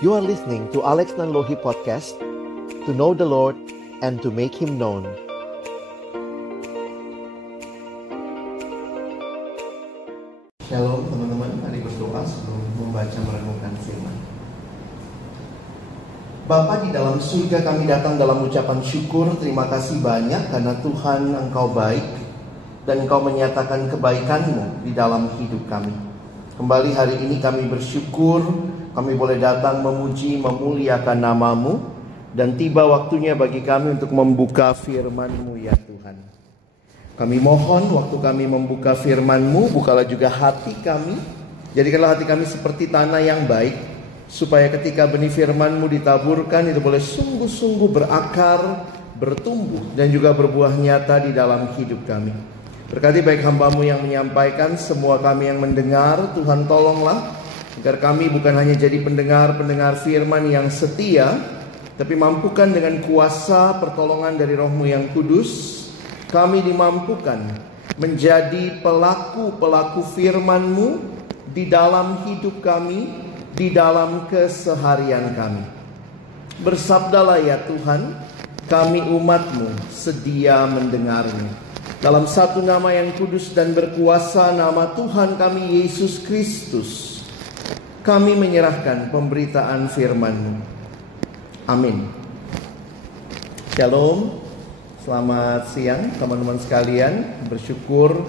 You are listening to Alex Nanlohi Podcast, to know the Lord and to make Him known. Shalom teman-teman, mari berdoa sebelum membaca merenungkan firman. Bapa di dalam surga, kami datang dalam ucapan syukur. Terima kasih banyak karena Tuhan Engkau baik dan Engkau menyatakan kebaikan-Mu di dalam hidup kami. Kembali hari ini kami bersyukur kami boleh datang memuji, memuliakan nama-Mu, dan tiba waktunya bagi kami untuk membuka firman-Mu ya Tuhan. Kami mohon waktu kami membuka firman-Mu, bukalah juga hati kami. Jadikanlah hati kami seperti tanah yang baik, supaya ketika benih firman-Mu ditaburkan, itu boleh sungguh-sungguh berakar, bertumbuh, dan juga berbuah nyata di dalam hidup kami. Berkati baik hamba-Mu yang menyampaikan, semua kami yang mendengar, Tuhan tolonglah agar kami bukan hanya jadi pendengar-pendengar firman yang setia, tapi mampukan dengan kuasa pertolongan dari Roh-Mu yang kudus, kami dimampukan menjadi pelaku-pelaku firman-Mu di dalam hidup kami, di dalam keseharian kami. Bersabdalah ya Tuhan, kami umat-Mu sedia mendengarnya. Dalam satu nama yang kudus dan berkuasa, nama Tuhan kami Yesus Kristus, kami menyerahkan pemberitaan firman-Mu. Amin. Shalom. Selamat siang teman-teman sekalian. Bersyukur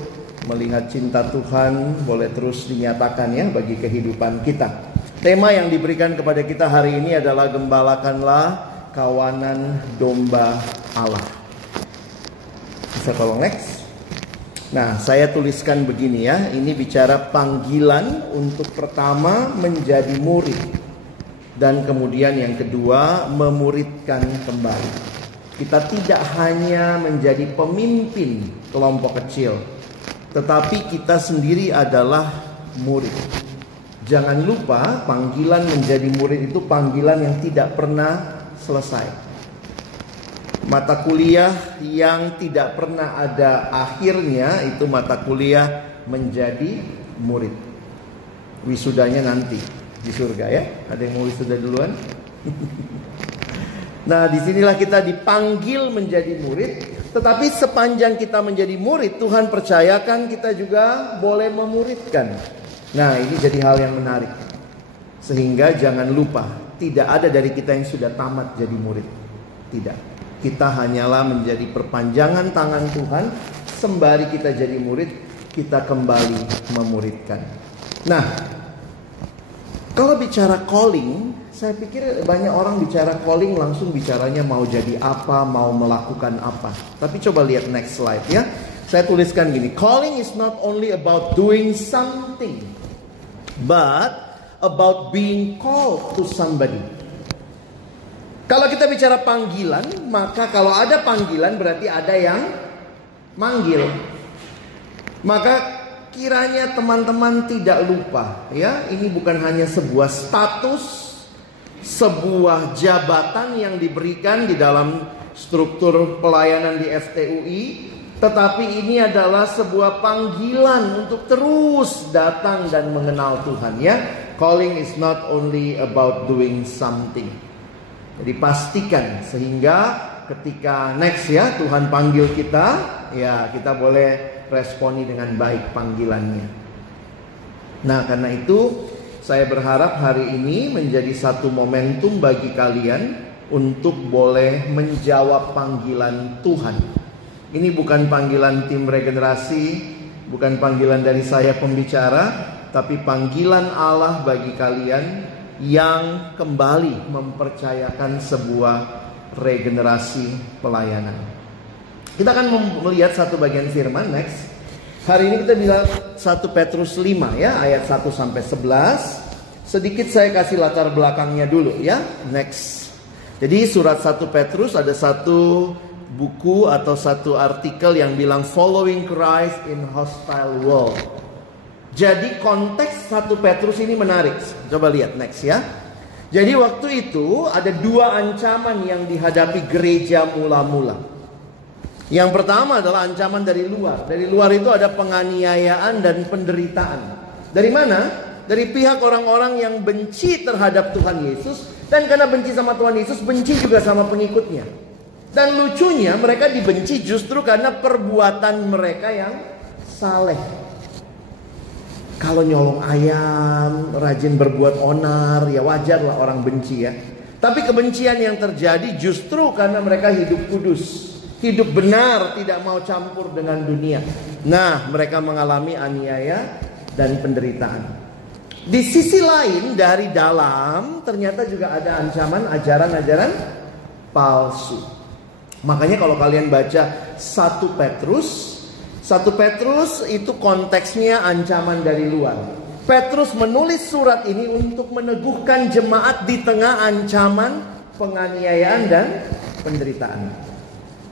melihat cinta Tuhan boleh terus dinyatakan ya bagi kehidupan kita. Tema yang diberikan kepada kita hari ini adalah gembalakanlah kawanan domba Allah. Bisa tolong next. Nah, saya tuliskan begini ya. Ini bicara panggilan untuk pertama menjadi murid, dan kemudian yang kedua memuridkan kembali. Kita tidak hanya menjadi pemimpin kelompok kecil, tetapi kita sendiri adalah murid. Jangan lupa, panggilan menjadi murid itu panggilan yang tidak pernah selesai. Mata kuliah yang tidak pernah ada akhirnya itu mata kuliah menjadi murid. Wisudanya nanti di surga ya. Ada yang mau wisuda duluan? Nah, disinilah kita dipanggil menjadi murid. Tetapi sepanjang kita menjadi murid, Tuhan percayakan kita juga boleh memuridkan. Nah, ini jadi hal yang menarik. Sehingga jangan lupa, tidak ada dari kita yang sudah tamat jadi murid. Tidak. Kita hanyalah menjadi perpanjangan tangan Tuhan. Sembari kita jadi murid, kita kembali memuridkan. Nah, kalau bicara calling, saya pikir banyak orang bicara calling langsung bicaranya mau jadi apa, mau melakukan apa. Tapi coba lihat next slide ya. Saya tuliskan gini, calling is not only about doing something, but about being called to somebody. Kalau kita bicara panggilan, maka kalau ada panggilan berarti ada yang manggil. Maka kiranya teman-teman tidak lupa ya, ini bukan hanya sebuah status, sebuah jabatan yang diberikan di dalam struktur pelayanan di FTUI, tetapi ini adalah sebuah panggilan untuk terus datang dan mengenal Tuhan ya. Calling is not only about doing something. Jadi pastikan sehingga ketika next ya Tuhan panggil kita, ya kita boleh responi dengan baik panggilannya. Nah, karena itu saya berharap hari ini menjadi satu momentum bagi kalian untuk boleh menjawab panggilan Tuhan. Ini bukan panggilan tim regenerasi, bukan panggilan dari saya pembicara, tapi panggilan Allah bagi kalian yang kembali mempercayakan sebuah regenerasi pelayanan. Kita akan melihat satu bagian firman next. Hari ini kita bilang 1 Petrus 5 ya, ayat 1 sampai 11. Sedikit saya kasih latar belakangnya dulu ya. Next. Jadi surat 1 Petrus ada satu buku atau satu artikel yang bilang Following Christ in Hostile World. Jadi konteks 1 Petrus ini menarik. Coba lihat next ya. Jadi waktu itu ada dua ancaman yang dihadapi gereja mula-mula. Yang pertama adalah ancaman dari luar. Dari luar itu ada penganiayaan dan penderitaan. Dari mana? dari pihak orang-orang yang benci terhadap Tuhan Yesus. Dan karena benci sama Tuhan Yesus, benci juga sama pengikutnya. Dan lucunya mereka dibenci justru karena perbuatan mereka yang saleh. Kalau nyolong ayam, rajin berbuat onar, ya wajar lah orang benci ya. Tapi kebencian yang terjadi justru karena mereka hidup kudus, hidup benar, tidak mau campur dengan dunia. Nah, mereka mengalami aniaya dan penderitaan. Di sisi lain dari dalam ternyata juga ada ancaman ajaran-ajaran palsu. Makanya kalau kalian baca 1 Petrus itu konteksnya ancaman dari luar. Petrus menulis surat ini untuk meneguhkan jemaat di tengah ancaman penganiayaan dan penderitaan.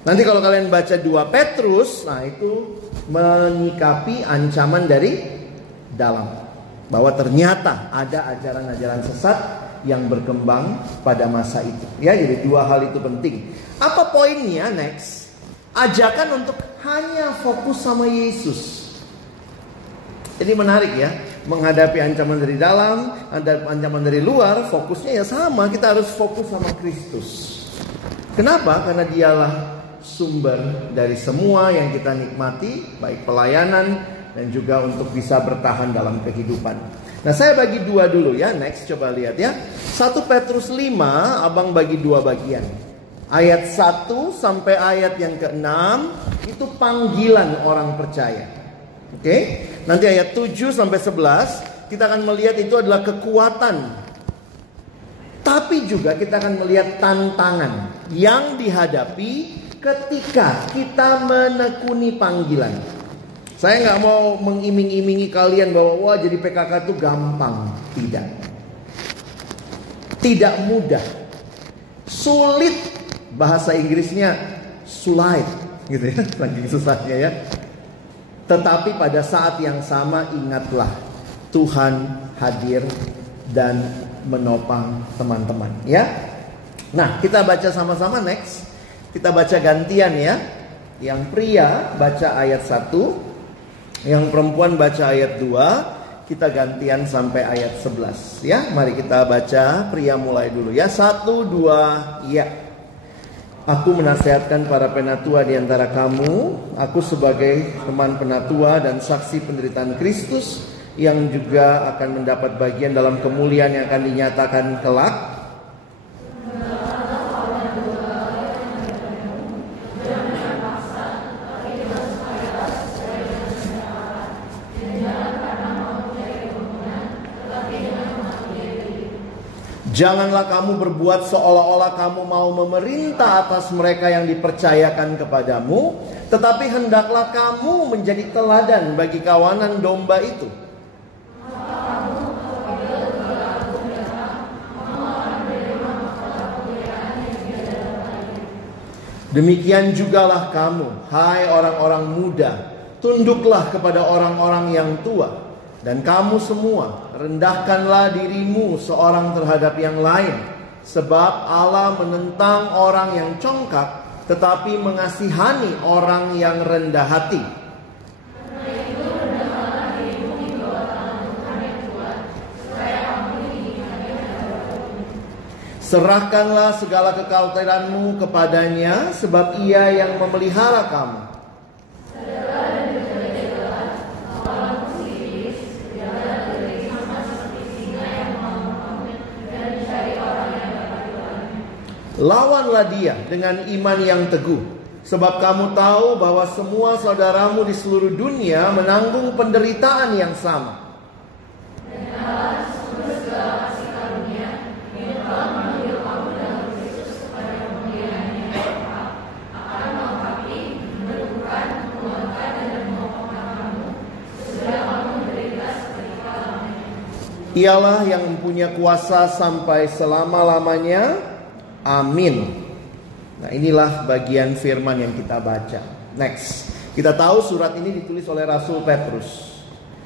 Nanti kalau kalian baca 2 Petrus, nah itu menyikapi ancaman dari dalam. Bahwa ternyata ada ajaran-ajaran sesat yang berkembang pada masa itu. Ya, jadi 2 hal itu penting. Apa poinnya next? Ajakan untuk hanya fokus sama Yesus. Ini menarik ya. Menghadapi ancaman dari dalam, ada ancaman dari luar, fokusnya ya sama. Kita harus fokus sama Kristus. Kenapa? Karena dialah sumber dari semua yang kita nikmati, baik pelayanan dan juga untuk bisa bertahan dalam kehidupan. Nah, saya bagi 2 dulu ya. Next, coba lihat ya. 1 Petrus 5, abang bagi 2 bagian. Ayat 1 sampai ayat yang ke-6 itu panggilan orang percaya. Oke, nanti ayat 7 sampai 11 kita akan melihat itu adalah kekuatan. Tapi juga kita akan melihat tantangan yang dihadapi ketika kita menekuni panggilan. Saya nggak mau mengiming-imingi kalian bahwa wah jadi PKK itu gampang. Tidak mudah. Sulit, bahasa Inggrisnya sulit gitu ya, saking susahnya ya. Tetapi pada saat yang sama ingatlah Tuhan hadir dan menopang teman-teman ya. Nah, kita baca sama-sama next. Kita baca gantian ya. Yang pria baca ayat 1, yang perempuan baca ayat 2. Kita gantian sampai ayat 11 ya. Mari kita baca, pria mulai dulu ya. 1, 2, ya. Aku menasihatkan para penatua di antara kamu, aku sebagai teman penatua dan saksi penderitaan Kristus yang juga akan mendapat bagian dalam kemuliaan yang akan dinyatakan kelak. Janganlah kamu berbuat seolah-olah kamu mau memerintah atas mereka yang dipercayakan kepadamu, tetapi hendaklah kamu menjadi teladan bagi kawanan domba itu. Demikian jugalah kamu, hai orang-orang muda, tunduklah kepada orang-orang yang tua. Dan kamu semua, rendahkanlah dirimu seorang terhadap yang lain. Sebab Allah menentang orang yang congkak, tetapi mengasihani orang yang rendah hati. Serahkanlah segala kekhawatiranmu kepadanya, sebab ia yang memelihara kamu. Lawanlah dia dengan iman yang teguh. Sebab kamu tahu bahwa semua saudaramu di seluruh dunia menanggung penderitaan yang sama. Ialah yang mempunyai kuasa sampai selama-lamanya. Amin. Nah, inilah bagian firman yang kita baca. Next. Kita tahu surat ini ditulis oleh Rasul Petrus.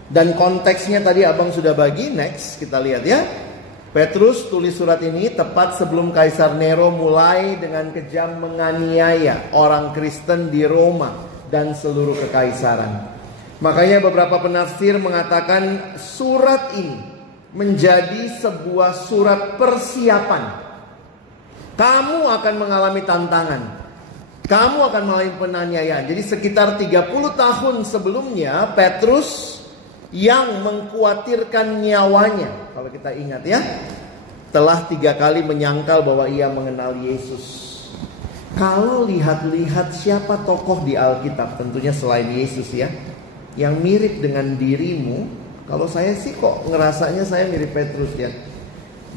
Dan konteksnya tadi abang sudah bagi. Next, kita lihat ya. Petrus tulis surat ini tepat sebelum Kaisar Nero mulai dengan kejam menganiaya orang Kristen di Roma dan seluruh kekaisaran. Makanya beberapa penafsir mengatakan surat ini menjadi sebuah surat persiapan. Kamu akan mengalami tantangan. Kamu akan mengalami penganiayaan. Jadi sekitar 30 tahun sebelumnya, Petrus yang mengkhawatirkan nyawanya, kalau kita ingat ya, telah 3 kali menyangkal bahwa ia mengenal Yesus. Kalau lihat-lihat siapa tokoh di Alkitab, tentunya selain Yesus ya, yang mirip dengan dirimu, kalau saya sih kok ngerasanya saya mirip Petrus ya.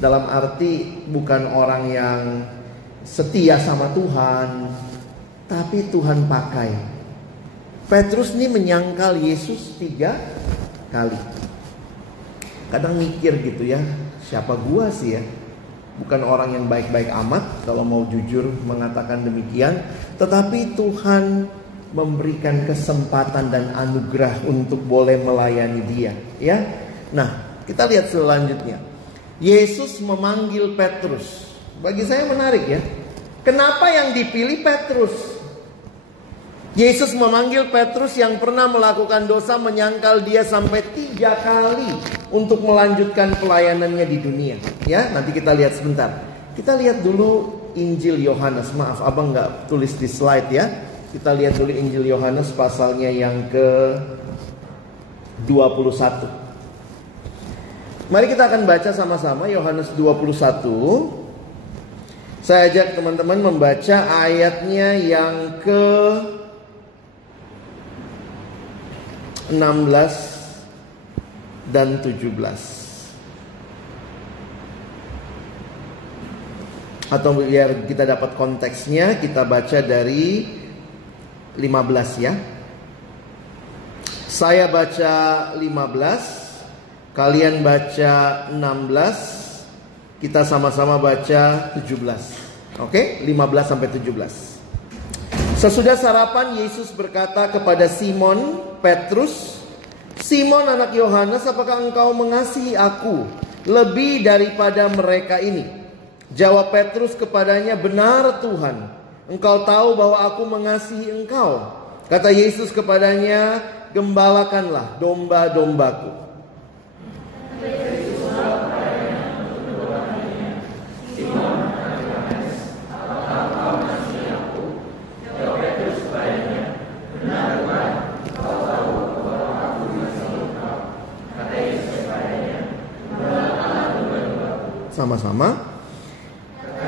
Dalam arti bukan orang yang setia sama Tuhan, tapi Tuhan pakai. Petrus ini menyangkal Yesus 3 kali. Kadang mikir gitu ya, siapa gua sih ya? Bukan orang yang baik-baik amat kalau mau jujur mengatakan demikian. Tetapi Tuhan memberikan kesempatan dan anugerah untuk boleh melayani dia ya. Nah, kita lihat selanjutnya. Yesus memanggil Petrus. Bagi saya menarik ya. Kenapa yang dipilih Petrus? Yesus memanggil Petrus yang pernah melakukan dosa, menyangkal dia sampai 3 kali untuk melanjutkan pelayanannya di dunia. Ya, nanti kita lihat sebentar. Kita lihat dulu Injil Yohanes. Maaf, abang nggak tulis di slide ya. Kita lihat dulu Injil Yohanes pasalnya yang ke-21. Mari kita akan baca sama-sama Yohanes 21. Saya ajak teman-teman membaca ayatnya yang ke-16 dan 17. Atau biar kita dapat konteksnya, kita baca dari 15 ya. Saya baca 15, kalian baca 16, kita sama-sama baca 17. Oke, 15 sampai 17. Sesudah sarapan, Yesus berkata kepada Simon Petrus, "Simon anak Yohanes, apakah engkau mengasihi aku lebih daripada mereka ini?" Jawab Petrus kepadanya, "Benar Tuhan, engkau tahu bahwa aku mengasihi engkau." Kata Yesus kepadanya, "Gembalakanlah domba-dombaku." Sama-sama.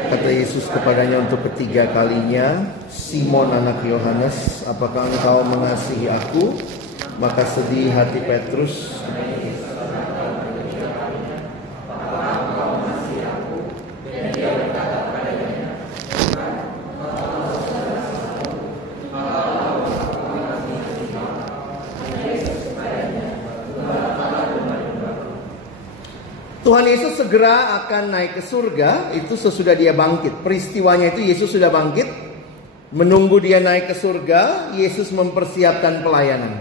Kata Yesus kepadanya untuk ketiga kalinya, "Simon anak Yohanes, apakah engkau mengasihi aku?" Maka sedih hati Petrus. Tuhan Yesus segera akan naik ke surga. Itu sesudah dia bangkit. Peristiwanya itu Yesus sudah bangkit. Menunggu dia naik ke surga, Yesus mempersiapkan pelayanan.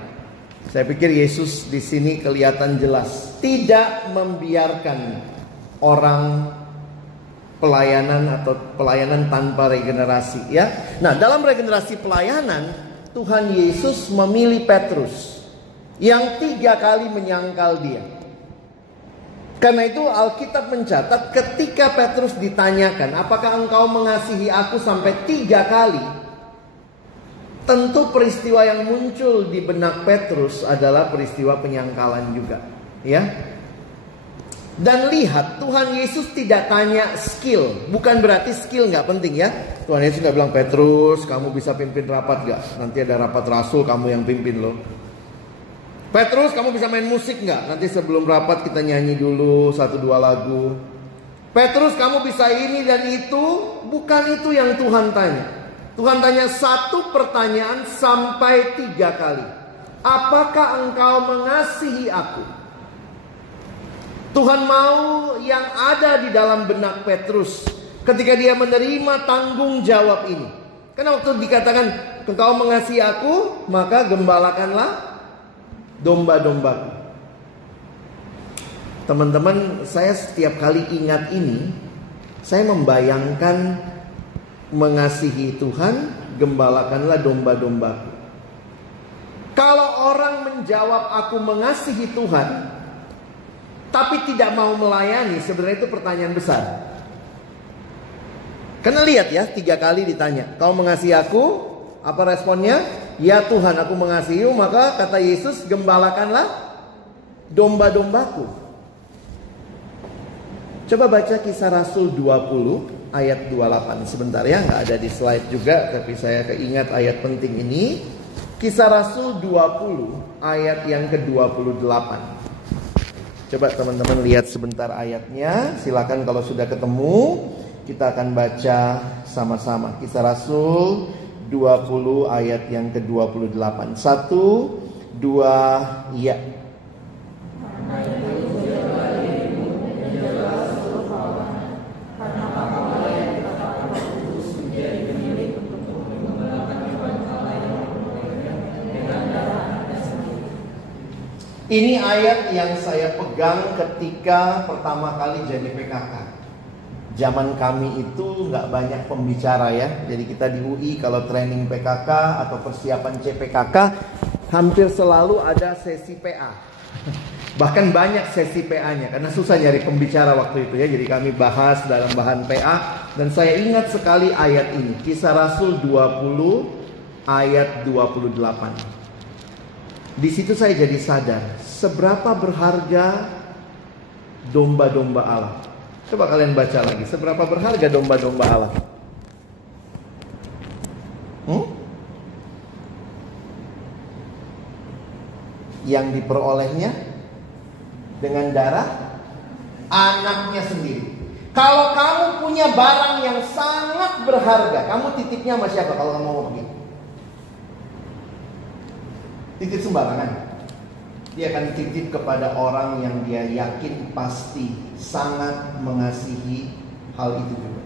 Saya pikir Yesus di sini kelihatan jelas tidak membiarkan orang pelayanan atau pelayanan tanpa regenerasi ya. Nah, dalam regenerasi pelayanan, Tuhan Yesus memilih Petrus yang 3 kali menyangkal dia. Karena itu Alkitab mencatat ketika Petrus ditanyakan, "Apakah engkau mengasihi aku?" sampai 3 kali. Tentu peristiwa yang muncul di benak Petrus adalah peristiwa penyangkalan juga, ya. Dan lihat, Tuhan Yesus tidak tanya skill. Bukan berarti skill nggak penting ya. Tuhan Yesus nggak bilang, "Petrus, kamu bisa pimpin rapat nggak? Nanti ada rapat rasul, kamu yang pimpin loh. Petrus, kamu bisa main musik nggak? Nanti sebelum rapat kita nyanyi dulu 1-2 lagu. Petrus, kamu bisa ini dan itu." Bukan itu yang Tuhan tanya. Tuhan tanya 1 pertanyaan sampai 3 kali. "Apakah engkau mengasihi aku?" Tuhan mau yang ada di dalam benak Petrus ketika dia menerima tanggung jawab ini. Karena waktu dikatakan, "Engkau mengasihi aku, maka gembalakanlah domba-dombaku." Teman-teman, saya setiap kali ingat ini, saya membayangkan mengasihi Tuhan, gembalakanlah domba-dombaku. Kalau orang menjawab aku mengasihi Tuhan, tapi tidak mau melayani, sebenarnya itu pertanyaan besar. Karena lihat ya, 3 kali ditanya, kau mengasihi aku? Apa responnya? Ya Tuhan, aku mengasihimu. Maka kata Yesus, gembalakanlah domba-dombaku. Coba baca Kisah Rasul 20 ayat 28 sebentar ya, nggak ada di slide juga, tapi saya keingat ayat penting ini. Kisah Rasul 20 ayat yang ke-28. Coba teman-teman lihat sebentar ayatnya. Silakan kalau sudah ketemu, kita akan baca sama-sama. Kisah Rasul 20 ayat yang ke-28. 1, 2, iya. Ini ayat yang saya pegang ketika pertama kali jadi PKK. Zaman kami itu nggak banyak pembicara ya. Jadi kita di UI kalau training PKK atau persiapan CPKK, hampir selalu ada sesi PA. Bahkan banyak sesi PA-nya karena susah nyari pembicara waktu itu ya. Jadi kami bahas dalam bahan PA. Dan saya ingat sekali ayat ini, Kisah Rasul 20 ayat 28. Di situ saya jadi sadar seberapa berharga domba-domba Allah. Coba kalian baca lagi, seberapa berharga domba-domba Allah. Yang diperolehnya dengan darah anaknya sendiri. Kalau kamu punya barang yang sangat berharga, kamu titipnya sama siapa kalau kamu mau pergi? Titip sembarangan. Dia akan titip kepada orang yang dia yakin pasti sangat mengasihi hal itu juga.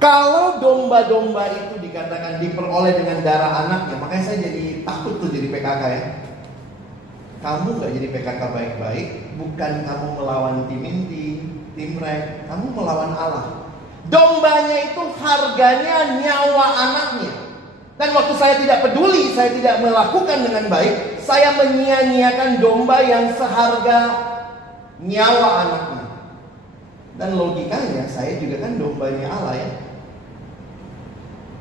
Kalau domba-domba itu dikatakan diperoleh dengan darah anaknya, makanya saya jadi takut tuh jadi PKK ya. Kamu gak jadi PKK baik-baik, bukan kamu melawan tim inti, tim rek, kamu melawan Allah. Dombanya itu harganya nyawa anaknya. Dan waktu saya tidak peduli, saya tidak melakukan dengan baik, saya menyia-nyiakan domba yang seharga nyawa anaknya. Dan logikanya, saya juga kan dombanya Allah ya.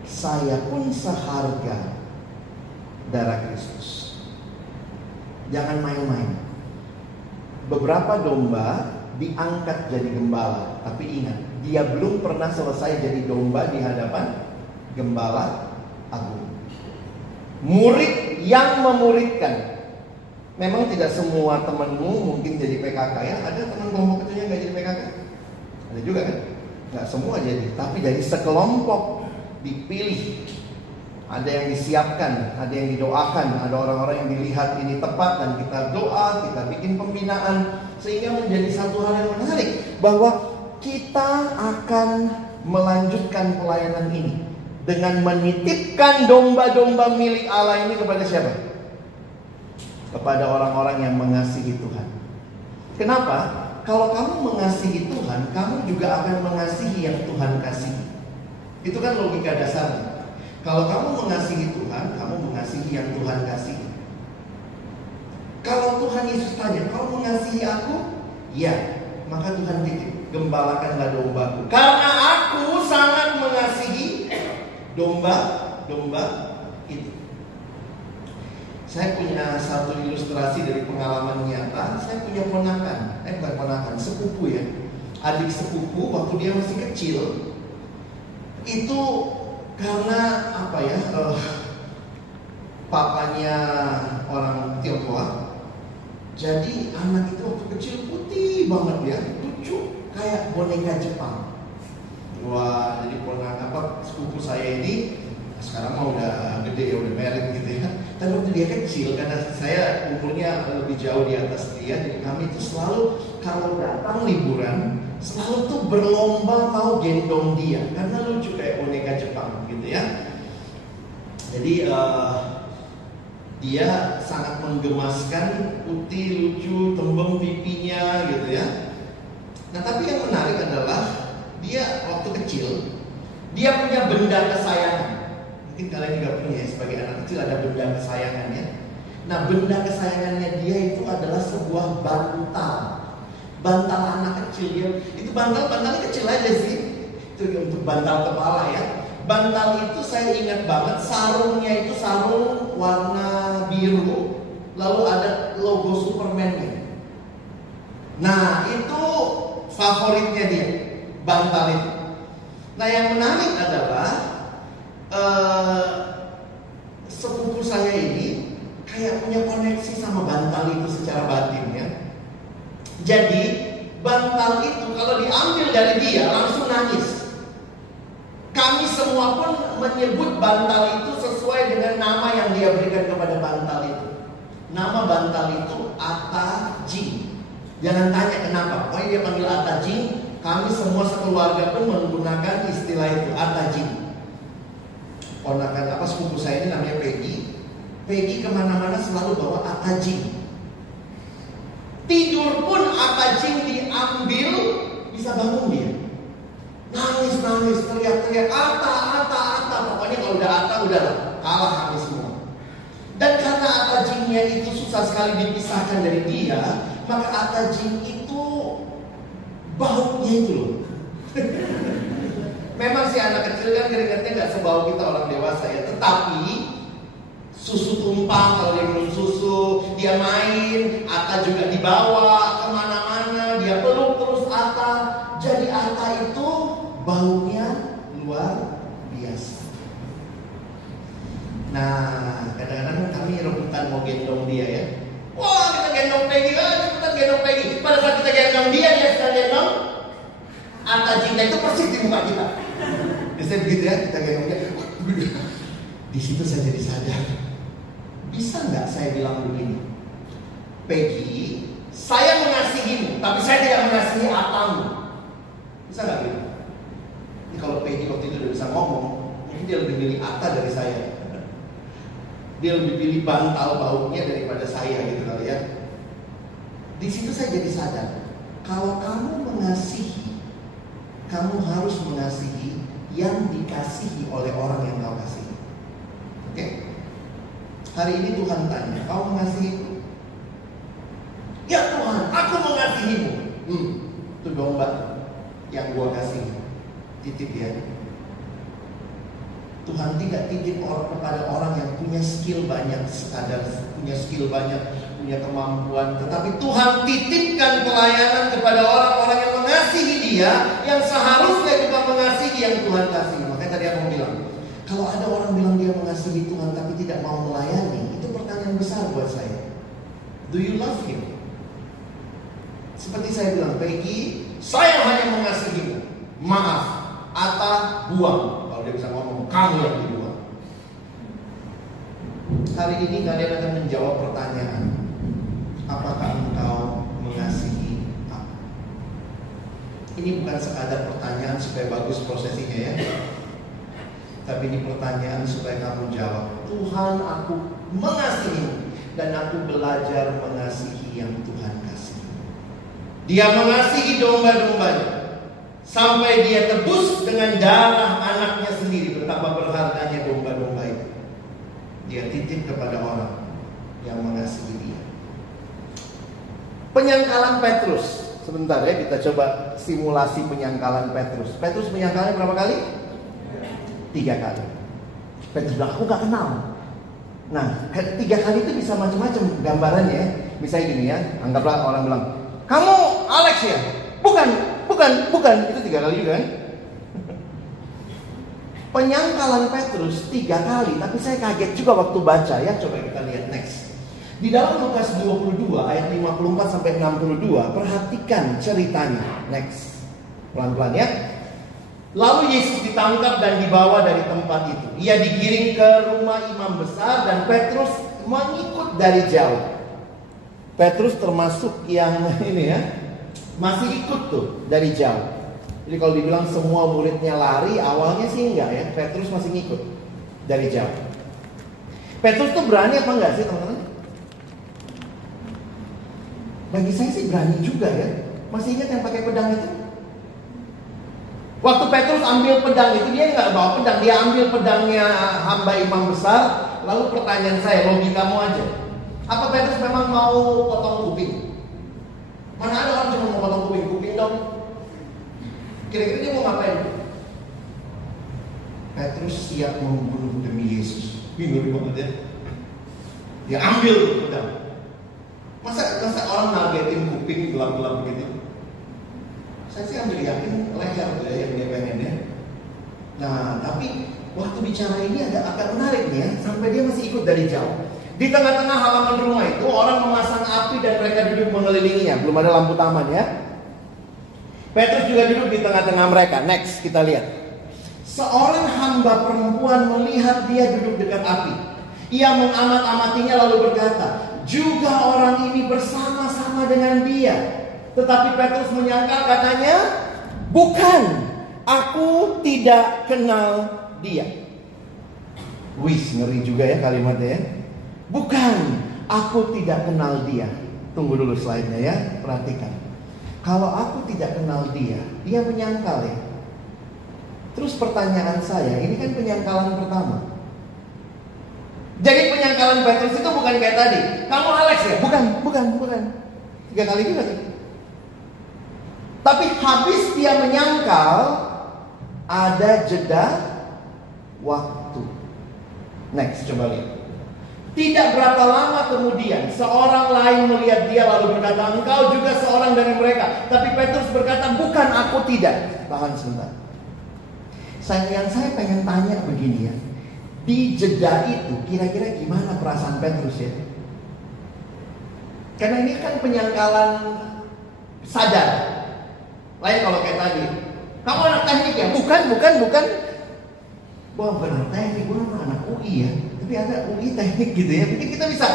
Saya pun seharga darah Kristus. Jangan main-main. Beberapa domba diangkat jadi gembala, tapi ingat, dia belum pernah selesai jadi domba di hadapan gembala agung. Murid yang memuridkan. Memang tidak semua temanmu mungkin jadi PKK ya. Ada teman kelompok kecilnya gak jadi PKK? Ada juga kan? Gak semua jadi, tapi dari sekelompok dipilih. Ada yang disiapkan, ada yang didoakan, ada orang-orang yang dilihat ini tepat dan kita doa, kita bikin pembinaan, sehingga menjadi satu hal yang menarik bahwa kita akan melanjutkan pelayanan ini dengan menitipkan domba-domba milik Allah ini kepada siapa? Kepada orang-orang yang mengasihi Tuhan. Kenapa? Kalau kamu mengasihi Tuhan, kamu juga akan mengasihi yang Tuhan kasihi. Itu kan logika dasarnya. Kalau kamu mengasihi Tuhan, kamu mengasihi yang Tuhan kasihi. Kalau Tuhan Yesus tanya, kau mengasihi aku? Ya, maka Tuhan titip, gembalakanlah dombaku. Karena aku sangat mengasihi domba-domba itu. Saya punya satu ilustrasi dari pengalaman nyata. Saya punya ponakan, bukan ponakan, sepupu ya. Adik sepupu waktu dia masih kecil. Itu karena apa ya, papanya orang Tionghoa. Jadi anak itu waktu kecil putih banget ya, lucu kayak boneka Jepang. Wah, jadi ponakan sepupu saya ini sekarang mah udah gede ya, udah married gitu ya. Tapi waktu dia kecil, karena saya umurnya lebih jauh di atas dia, jadi kami itu selalu kalau datang liburan selalu tuh berlomba mau gendong dia karena lucu kayak boneka Jepang gitu ya. Jadi dia sangat menggemaskan, putih, lucu, tembem pipinya gitu ya. Nah tapi yang menarik adalah dia waktu kecil dia punya benda kesayangan. Mungkin kalian juga punya ya, sebagai anak kecil ada benda kesayangan ya. Nah, benda kesayangannya dia itu adalah sebuah bantal. Bantal anak kecil ya. Itu bantalnya kecil aja sih. Itu untuk bantal kepala ya. Bantal itu saya ingat banget, sarungnya itu sarung warna biru, lalu ada logo Superman-nya. Nah, itu favoritnya dia, bantal itu. Nah, yang menarik adalah sepupu saya ini kayak punya koneksi sama bantal itu secara batin ya. Jadi bantal itu kalau diambil dari dia langsung nangis. Kami semua pun menyebut bantal itu sesuai dengan nama yang dia berikan kepada bantal itu. Nama bantal itu Atajing. Jangan tanya kenapa, pokoknya dia panggil Atajing. Kami semua sekeluarga pun menggunakan istilah itu, Atajing. Ponakan sepupu saya ini namanya Peggy. Peggy kemana-mana selalu bawa Atajing. Tidur pun Atajing diambil, bisa bangun dia. Nangis, teriak-teriak, Ata. Pokoknya kalau udah Ata, udahlah, kalah kami semua. Dan karena Atajingnya itu susah sekali dipisahkan dari dia, maka Atajing itu baunya itu loh. Memang si anak kecil kan keringatnya gak sebau kita orang dewasa ya. Tetapi susu tumpah kalau dia minum susu, dia main, Ata juga dibawa kemana-mana, dia peluk terus Ata. Jadi Ata itu baunya luar biasa. Nah, kadang-kadang kami rebutan mau gendong dia ya. Wah, kita gendong Peggy, cepetan gendong Peggy. Pada saat kita gendong dia sedang gendong Atajing itu persis di muka kita. Biasanya begitu ya, kita gendong dia. Di situ saya jadi sadar. Bisa nggak saya bilang begini? Peggy, saya mengasihimu, tapi saya tidak mengasihi Atamu. Bisa nggak gitu? Ini kalau Peggy waktu itu udah bisa ngomong, mungkin dia lebih milih Ata dari saya. Dia lebih pilih bantal baunya daripada saya gitu kali ya. Di situ saya jadi sadar, kalau kamu mengasihi, kamu harus mengasihi yang dikasihi oleh orang yang kau kasihi. Oke? Hari ini Tuhan tanya, kau mengasihiku? Ya Tuhan, aku mengasihimu. Itu domba yang gua kasih. Titip ya. Tuhan tidak titip kepada orang yang punya skill banyak, sekadar punya skill banyak, punya kemampuan. Tetapi Tuhan titipkan pelayanan kepada orang-orang yang mengasihi dia, yang seharusnya juga mengasihi yang Tuhan kasih. Makanya tadi aku bilang, kalau ada orang bilang dia mengasihi Tuhan tapi tidak mau melayani, itu pertanyaan besar buat saya. Do you love him? Seperti saya bilang, Peggy, saya hanya mengasihimu. Maaf, Ata buang. Kalau dia bisa ngomong, kamu yang dibuang. Hari ini kalian akan menjawab pertanyaan, apakah engkau mengasihi aku? Ini bukan sekadar pertanyaan supaya bagus prosesinya ya, tapi ini pertanyaan supaya kamu jawab, Tuhan, aku mengasihi dan aku belajar mengasihi yang Tuhan kasih. Dia mengasihi domba-dombanya sampai dia tebus dengan darah anaknya sendiri. Betapa berharganya domba-domba itu. Dia titip kepada orang yang mengasihi dia. Penyangkalan Petrus. Sebentar ya, kita coba simulasi penyangkalan Petrus. Petrus penyangkalnya berapa kali? 3 kali. Petrus bilang, aku gak kenal. Nah, 3 kali itu bisa macam-macam gambarannya ya. Misalnya gini ya, anggaplah orang bilang, kamu Alex ya? Bukan. Itu 3 kali juga kan? Penyangkalan Petrus 3 kali. Tapi saya kaget juga waktu baca ya. Coba kita lihat next. Di dalam Lukas 22 ayat 54 sampai 62, perhatikan ceritanya. Next. Pelan-pelan ya. Lalu Yesus ditangkap dan dibawa dari tempat itu. Ia digiring ke rumah imam besar dan Petrus mengikut dari jauh. Petrus termasuk yang ini ya, masih ikut tuh dari jauh. Jadi kalau dibilang semua muridnya lari, awalnya sih enggak ya. Petrus masih ngikut dari jauh. Petrus tuh berani apa enggak sih teman-teman? Bagi saya sih berani juga ya. Masih ingat yang pakai pedang itu? Waktu Petrus ambil pedang itu, dia nggak bawa pedang, dia ambil pedangnya hamba imam besar. Lalu pertanyaan saya, logikamu aja, Apa Petrus memang mau potong kuping? Mana ada orang cuma mau potong kuping dong? Kira-kira dia mau ngapain? Petrus siap membunuh demi Yesus. Bingung banget ya. Dia ambil pedang. Masa orang ngagetin kuping gelap-gelap begitu? Saya sih hampir yakin leher tuh ya yang dia pengennya. Nah, tapi waktu bicara ini agak menarik nih ya. Sampai dia masih ikut dari jauh. Di tengah-tengah halaman rumah itu orang memasang api dan mereka duduk mengelilinginya. Belum ada lampu taman ya. Petrus juga duduk di tengah-tengah mereka. Next, kita lihat. Seorang hamba perempuan melihat dia duduk dekat api. Ia mengamat-amatinya lalu berkata, juga orang ini bersama-sama dengan dia. Tetapi Petrus menyangkal, katanya, bukan, aku tidak kenal dia. Wis, ngeri juga ya kalimatnya ya. Bukan, aku tidak kenal dia. Tunggu dulu slide-nya ya, perhatikan. Kalau aku tidak kenal dia menyangkal ya. Terus pertanyaan saya, ini kan penyangkalan pertama. Jadi penyangkalan Petrus itu bukan kayak tadi. Kamu Alex ya? Bukan. 3 kali juga sih. Tapi habis dia menyangkal, ada jeda waktu. Next, coba lihat. Tidak berapa lama kemudian, seorang lain melihat dia lalu berkata, engkau juga seorang dari mereka. Tapi Petrus berkata, bukan, aku tidak. Tahan sebentar. Yang saya pengen tanya begini ya. Di jeda itu kira-kira gimana perasaan Petrus ya? Karena ini kan penyangkalan sadar. Lain kalau kayak tadi. Kamu anak teknik ya? Bukan. Wah, bukan anak teknik, gue anak UI ya. Tapi ada UI teknik gitu ya. Mungkin kita bisa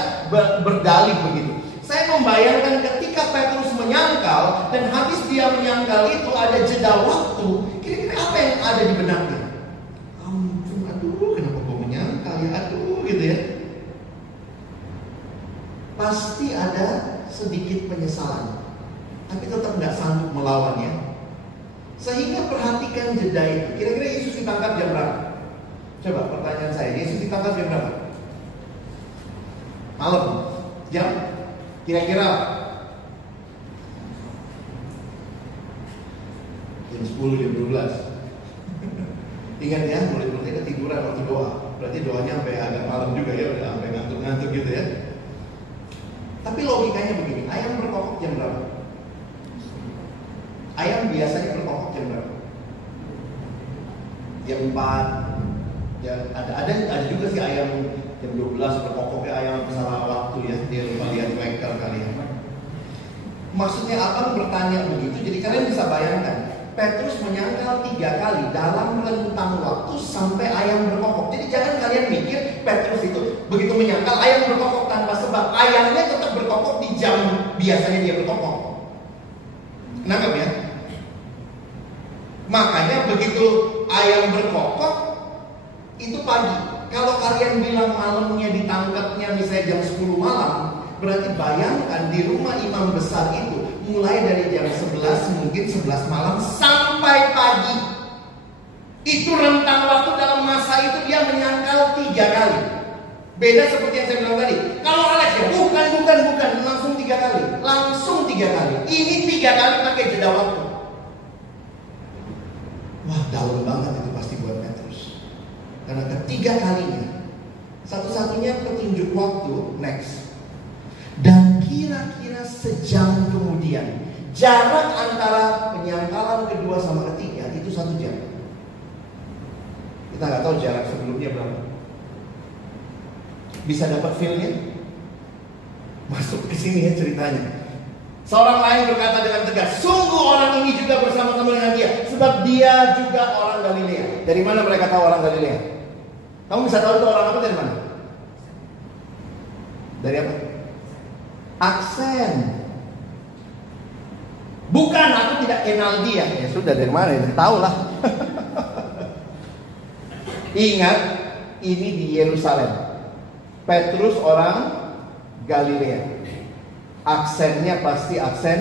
berdalih begitu. Saya membayangkan ketika Petrus menyangkal dan habis dia menyangkal itu ada jeda waktu. Kira-kira apa yang ada di benaknya? Ampun, aduh, kenapa gue menyangkal ya? Aduh, gitu ya. Pasti ada sedikit penyesalan, tapi tetap nggak sanggup melawannya. Sehingga perhatikan jeda itu. Kira-kira Yesus ditangkap jam berapa? Coba pertanyaan saya, Yesus ditangkap jam berapa? Malam. Jam? Kira-kira jam 10, jam 12. Ingat ya, murid-muridnya ketiduran waktu doa. Berarti doanya sampai agak malam juga ya, udah sampai ngantuk-ngantuk gitu ya. Tapi logikanya begini, ayam berkokok jam berapa? Ayam biasanya berkokok jam berapa? Jam 4. Ya, ada juga sih ayam jam 12 berkokoknya, ayam salah waktu ya, dia lupa lihat wecker kali ya. Maksudnya abang bertanya begitu, jadi kalian bisa bayangkan Petrus menyangkal 3 kali dalam rentang waktu sampai ayam berkokok. Jadi jangan kalian mikir Petrus itu begitu menyangkal ayam berkokok tanpa sebab. Ayamnya tetap berkokok di jam biasanya dia berkokok. Nangkep ya? Makanya begitu ayam berkokok itu pagi. Kalau kalian bilang malamnya ditangkapnya misalnya jam 10 malam, berarti bayangkan di rumah imam besar itu mulai dari jam 11, mungkin 11 malam sampai pagi. Itu rentang waktu dalam masa itu dia menyangkal 3 kali. Beda seperti yang saya bilang tadi. Kalau Alex ya bukan, langsung 3 kali. Langsung 3 kali. Ini 3 kali pakai jeda waktu. Wah, dalam banget itu pasti buat Petrus. Karena ketiga kalinya, satu-satunya petunjuk waktu, next. Dan kira-kira sejam kemudian, jarak antara penyangkalan kedua sama ketiga itu 1 jam. Kita nggak tahu jarak sebelumnya berapa. Bisa dapat feel-nya? Masuk ke sini ya ceritanya. Seorang lain berkata dengan tegas, sungguh orang ini juga bersama-sama dengan dia, sebab dia juga orang Galilea. Dari mana mereka tahu orang Galilea? Kamu bisa tahu itu orang apa dari mana? Dari apa? Aksen. Bukan, aku tidak kenal dia. Ya sudah, dari mana? Ya tahu lah. Ingat, ini di Yerusalem. Petrus orang Galilea. Aksennya pasti aksen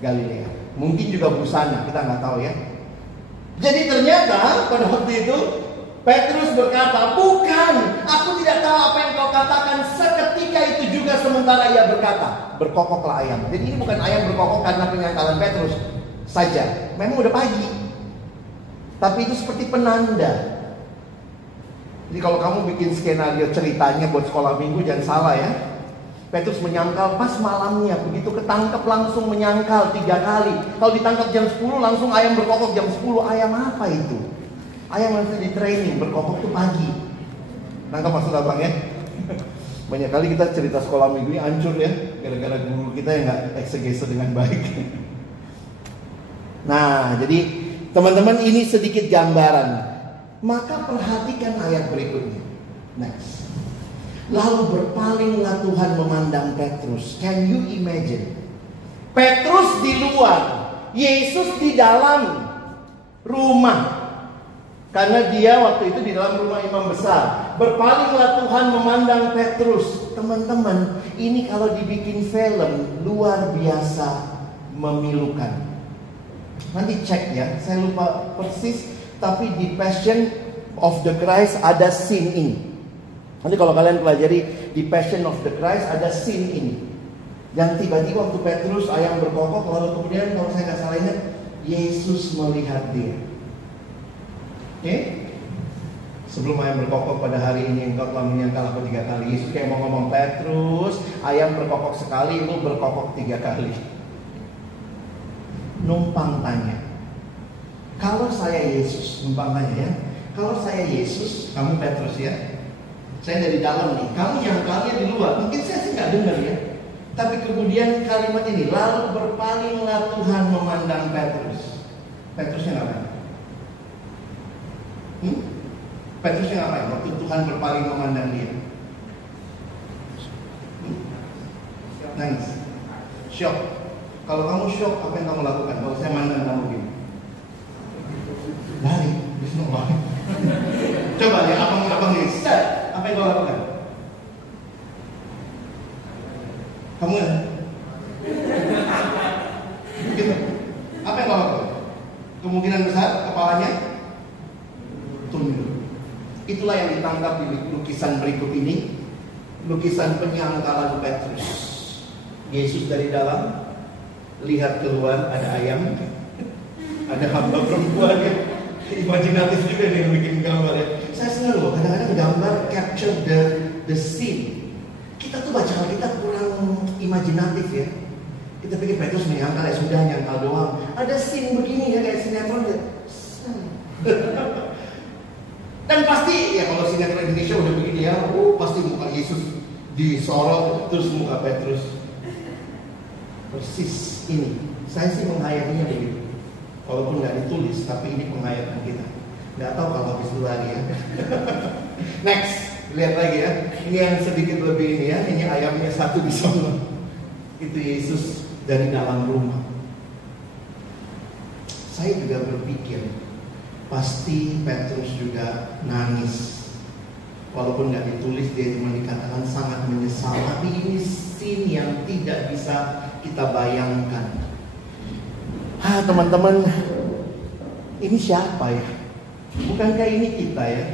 Galilea. Mungkin juga busana, kita nggak tahu ya. Jadi ternyata pada waktu itu Petrus berkata, bukan, aku tidak tahu apa yang kau katakan. Seketika itu juga sementara ia berkata, berkokoklah ayam. Jadi ini bukan ayam berkokok karena penyangkalan Petrus saja. Memang udah pagi, tapi itu seperti penanda. Jadi kalau kamu bikin skenario ceritanya buat sekolah minggu, jangan salah ya. Petrus menyangkal pas malamnya, begitu ketangkep langsung menyangkal 3 kali. Kalau ditangkap jam 10 langsung ayam berkokok jam 10. Ayam apa itu? Ayam harus di training, berkokok tuh pagi. Nangkap maksud abang ya? Banyak kali kita cerita sekolah minggu ini hancur ya, gara-gara guru kita yang gak eksegese dengan baik. Nah, jadi teman-teman, ini sedikit gambaran. Maka perhatikan ayat berikutnya. Next. Lalu berpalinglah Tuhan memandang Petrus. Can you imagine? Petrus di luar, Yesus di dalam rumah. Karena dia waktu itu di dalam rumah imam besar. Berpalinglah Tuhan memandang Petrus. Teman-teman, ini kalau dibikin film luar biasa memilukan. Nanti cek ya, saya lupa persis, tapi di Passion of the Christ ada scene ini. Nanti kalau kalian pelajari di Passion of the Christ ada scene ini. Yang tiba-tiba waktu Petrus ayam berkokok, lalu kemudian kalau saya nggak salah ingat, Yesus melihat dia. Oke? Sebelum ayam berkokok pada hari ini engkau telah menyangkal aku 3 kali. Yesus kayak mau ngomong, Petrus, ayam berkokok sekali, lu berkokok 3 kali. Numpang tanya. Kalau saya Yesus, numpang tanya ya. Kalau saya Yesus, kamu Petrus ya. Saya dari dalam nih, kamu nyangkalnya di luar. Mungkin saya sih nggak dengar ya. Tapi kemudian kalimat ini, lalu berpalinglah Tuhan memandang Petrus. Petrusnya ngapain? Petrusnya ngapain? Waktu Tuhan berpaling memandang dia. Nangis. Shock. Kalau kamu shock, apa yang kamu lakukan? Kalau saya mandang kamu gini, lari, bismillah. Coba ya, abang nih, set. Apa yang kau lakukan? Kamu ya? Gitu. Apa yang kau lakukan? Kemungkinan besar kepalanya tunduk. Itulah yang ditangkap di lukisan berikut ini. Lukisan penyangkalan Petrus. Yesus dari dalam, lihat keluar ada ayam, ada hamba perempuan ya. Imajinatif juga nih yang bikin gambar ya. Saya senang loh, kadang-kadang gambar capture the scene. Kita tuh baca Alkitab kurang imajinatif ya. Kita pikir Petrus menyangkal ya sudah nyangkal doang. Ada scene begini ya, kayak sinetron ya. Dan pasti ya kalau sinetron Indonesia udah begini ya, pasti muka Yesus disorot, terus muka Petrus. Persis ini. Saya sih menghayatinya begitu. Walaupun nggak ditulis, tapi ini penghayatan kita. Nggak tahu kalau habis itu lagi ya. Next, lihat lagi ya. Ini yang sedikit lebih ini ya. Ini ayamnya satu di sana. Itu Yesus dari dalam rumah. Saya juga berpikir, pasti Petrus juga nangis. Walaupun nggak ditulis, dia cuma dikatakan sangat menyesal. Tapi ini scene yang tidak bisa kita bayangkan. Teman-teman, ini siapa ya? Bukankah ini kita ya?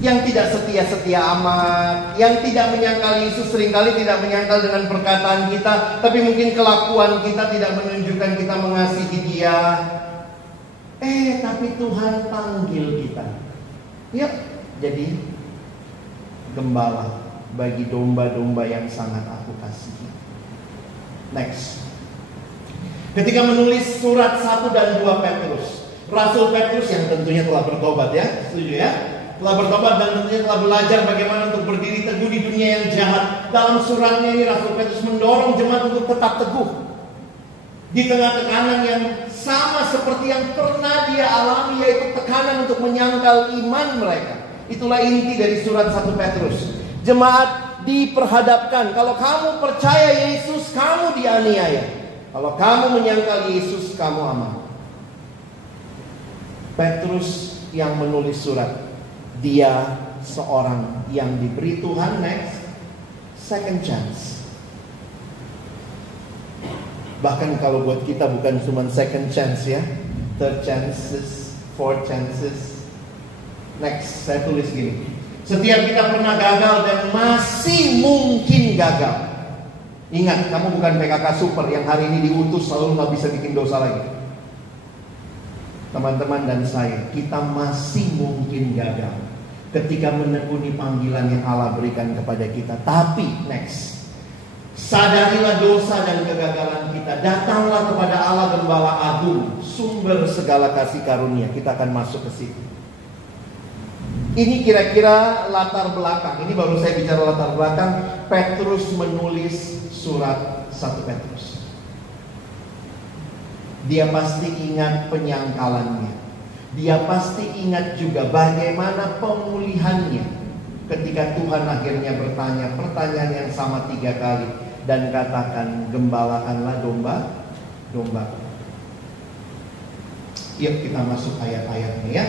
Yang tidak setia-setia amat, yang tidak menyangkal Yesus, seringkali tidak menyangkal dengan perkataan kita, tapi mungkin kelakuan kita tidak menunjukkan kita mengasihi Dia. Tapi Tuhan panggil kita. Yuk, jadi gembala bagi domba-domba yang sangat aku kasihi. Next. Ketika menulis surat 1 dan 2 Petrus, Rasul Petrus yang tentunya telah bertobat ya, setuju ya? Telah bertobat dan tentunya telah belajar bagaimana untuk berdiri teguh di dunia yang jahat. Dalam suratnya ini Rasul Petrus mendorong jemaat untuk tetap teguh di tengah tekanan yang sama seperti yang pernah dia alami, yaitu tekanan untuk menyangkal iman mereka. Itulah inti dari surat 1 Petrus. Jemaat diperhadapkan, kalau kamu percaya Yesus, kamu dianiaya. Kalau kamu menyangkal Yesus, kamu aman. Petrus yang menulis surat, dia seorang yang diberi Tuhan second chance. Bahkan kalau buat kita bukan cuma second chance ya, third chances, fourth chances, Next, saya tulis gini. Setiap kita pernah gagal dan masih mungkin gagal. Ingat, kamu bukan PKK super yang hari ini diutus selalu nggak bisa bikin dosa lagi. Teman-teman dan saya, kita masih mungkin gagal ketika menekuni panggilan yang Allah berikan kepada kita. Tapi, next, sadarilah dosa dan kegagalan kita. Datanglah kepada Allah Gembala Agung, sumber segala kasih karunia. Kita akan masuk ke situ. Ini kira-kira latar belakang. Ini baru saya bicara latar belakang. Petrus menulis surat 1 Petrus. Dia pasti ingat penyangkalannya. Dia pasti ingat juga bagaimana pemulihannya ketika Tuhan akhirnya bertanya pertanyaan yang sama 3 kali dan katakan, gembalakanlah domba. Yuk kita masuk ayat-ayatnya ya.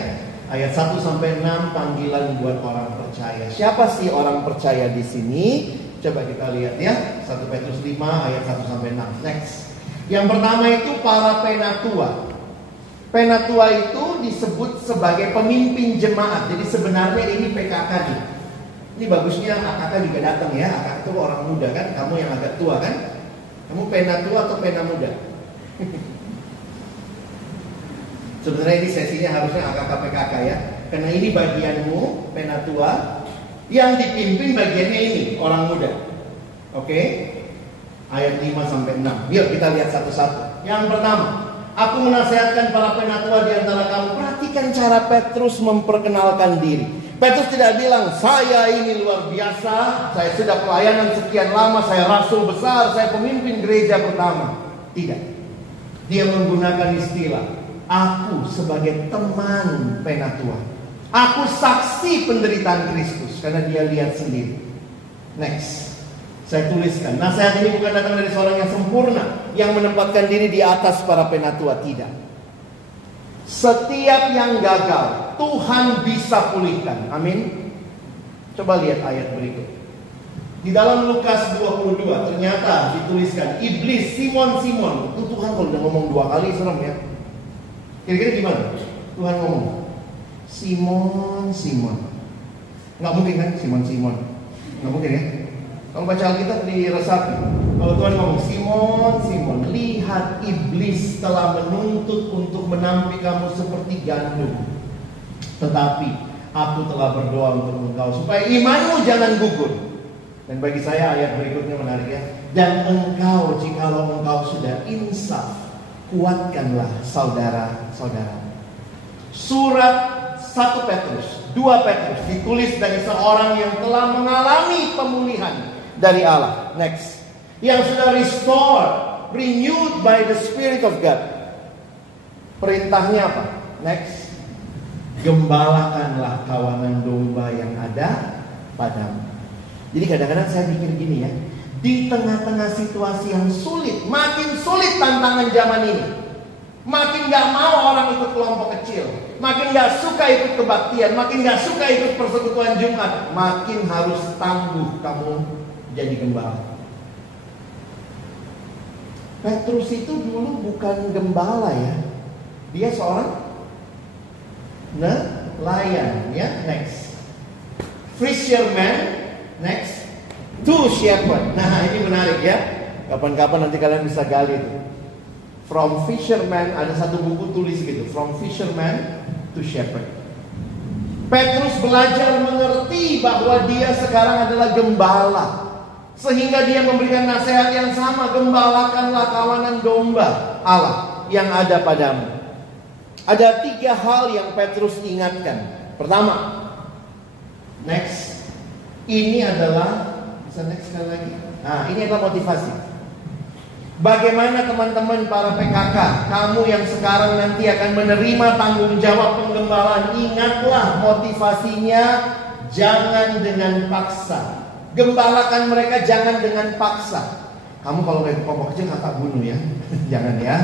Ayat 1-6 panggilan buat orang percaya. Siapa sih orang percaya di sini? Coba kita lihat ya. 1 Petrus 5 ayat 1-6. Next. Yang pertama itu para penatua. Penatua itu disebut sebagai pemimpin jemaat. Jadi sebenarnya ini PKK nih. Ini bagusnya AKK juga datang ya. AKK itu orang muda kan. Kamu yang agak tua kan. Kamu penatua atau pena muda? Sebenarnya ini sesinya harusnya AKK PKK ya. Karena ini bagianmu penatua. Yang dipimpin bagiannya ini orang muda. Oke? Ayat 5-6. Yuk kita lihat satu-satu. Yang pertama, aku menasihatkan para penatua di antara kamu, perhatikan cara Petrus memperkenalkan diri. Petrus tidak bilang, saya ini luar biasa, saya sudah pelayanan sekian lama, saya rasul besar, saya pemimpin gereja pertama. Tidak. Dia menggunakan istilah, aku sebagai teman penatua. Aku saksi penderitaan Kristus, karena dia lihat sendiri. Next. Saya tuliskan, nasihat ini bukan datang dari seorang yang sempurna, yang menempatkan diri di atas para penatua. Tidak. Setiap yang gagal, Tuhan bisa pulihkan. Amin. Coba lihat ayat berikut. Di dalam Lukas 22, ternyata dituliskan, iblis, Simon. Itu Tuhan kalau udah ngomong 2 kali, serem ya. Kira-kira gimana? Tuhan ngomong, Simon. Nggak mungkin kan, Simon. Nggak mungkin ya. Kalau baca Alkitab diresapi. Kalau Tuhan ngomong, Simon, lihat iblis telah menuntut untuk menampi kamu seperti gandum. Tetapi aku telah berdoa untuk engkau supaya imanmu jangan gugur. Dan bagi saya ayat berikutnya menarik ya. Dan engkau, jikalau engkau sudah insaf, kuatkanlah saudara-saudara. Surat 1 Petrus, 2 Petrus ditulis dari seorang yang telah mengalami pemulihan dari Allah. Next. Yang sudah restored, renewed by the Spirit of God. Perintahnya apa? Next. Gembalakanlah kawanan domba yang ada padamu. Jadi kadang-kadang saya pikir gini ya. Di tengah-tengah situasi yang sulit, makin sulit tantangan zaman ini, makin gak mau orang ikut kelompok kecil, makin gak suka ikut kebaktian, makin gak suka ikut persekutuan Jumat, makin harus tangguh kamu jadi gembala. Petrus itu dulu bukan gembala ya. Dia seorang nelayan ya. Next. Fisherman. Next. To shepherd. Nah ini menarik ya. Kapan-kapan nanti kalian bisa gali itu. From fisherman, ada satu buku tulis gitu. From fisherman to shepherd. Petrus belajar mengerti bahwa dia sekarang adalah gembala. Sehingga dia memberikan nasihat yang sama. Gembalakanlah kawanan domba Allah yang ada padamu. Ada 3 hal yang Petrus ingatkan. Pertama, next. Ini adalah, bisa next sekali lagi. Nah ini adalah motivasi. Bagaimana teman-teman para PKK, kamu yang sekarang nanti akan menerima tanggung jawab penggembalaan, ingatlah motivasinya jangan dengan paksa. Gembalakan mereka jangan dengan paksa. Kamu kalau ke kelompok kecil kakak bunuh ya. Jangan ya.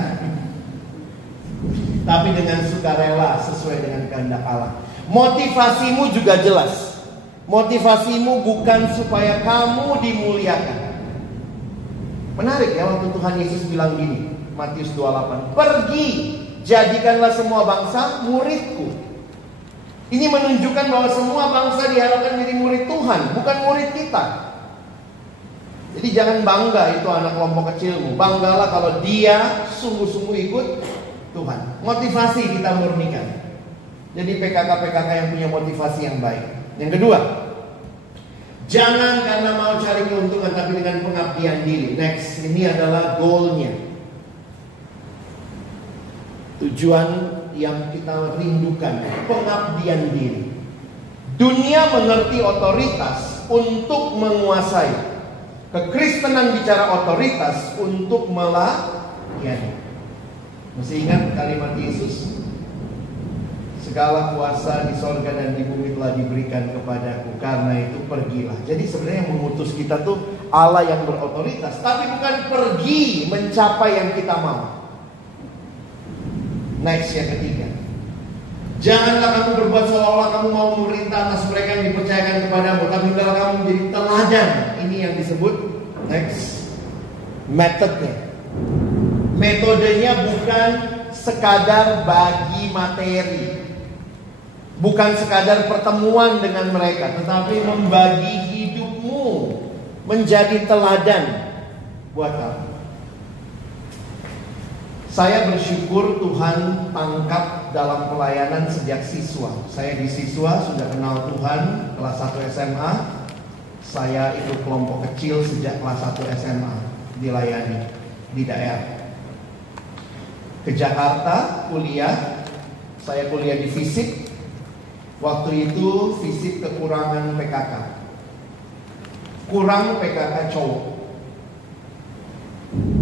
Tapi dengan sukarela sesuai dengan kehendak Allah. Motivasimu juga jelas. Motivasimu bukan supaya kamu dimuliakan. Menarik ya waktu Tuhan Yesus bilang gini, Matius 28, pergi, jadikanlah semua bangsa muridku. Ini menunjukkan bahwa semua bangsa diharapkan jadi murid Tuhan, bukan murid kita. Jadi jangan bangga itu anak kelompok kecilmu. Banggalah kalau dia sungguh-sungguh ikut Tuhan. Motivasi kita murnikan. Jadi PKK-PKK yang punya motivasi yang baik. Yang kedua, jangan karena mau cari keuntungan, tapi dengan pengabdian diri. Next, ini adalah goalnya. Tujuan yang kita rindukan, pengabdian diri. Dunia mengerti otoritas untuk menguasai. Kekristenan bicara otoritas untuk melayani. Masih ingat kalimat Yesus? Segala kuasa di sorga dan di bumi telah diberikan kepadaku, karena itu pergilah. Jadi sebenarnya yang mengutus kita tuh Allah yang berotoritas, tapi bukan pergi mencapai yang kita mau. Next, yang ketiga, janganlah kamu berbuat seolah-olah kamu mau memerintah atas mereka yang dipercayakan kepadamu, tapi hendaklah kamu menjadi teladan. Ini yang disebut next, metodenya. Metodenya bukan sekadar bagi materi, bukan sekadar pertemuan dengan mereka, tetapi membagi hidupmu menjadi teladan buat kamu. Saya bersyukur Tuhan tangkap dalam pelayanan sejak siswa. Saya di siswa sudah kenal Tuhan kelas 1 SMA. Saya ikut kelompok kecil sejak kelas 1 SMA, dilayani di daerah. Ke Jakarta kuliah, saya kuliah di fisik. Waktu itu fisik kekurangan PKK. Kurang PKK cowok.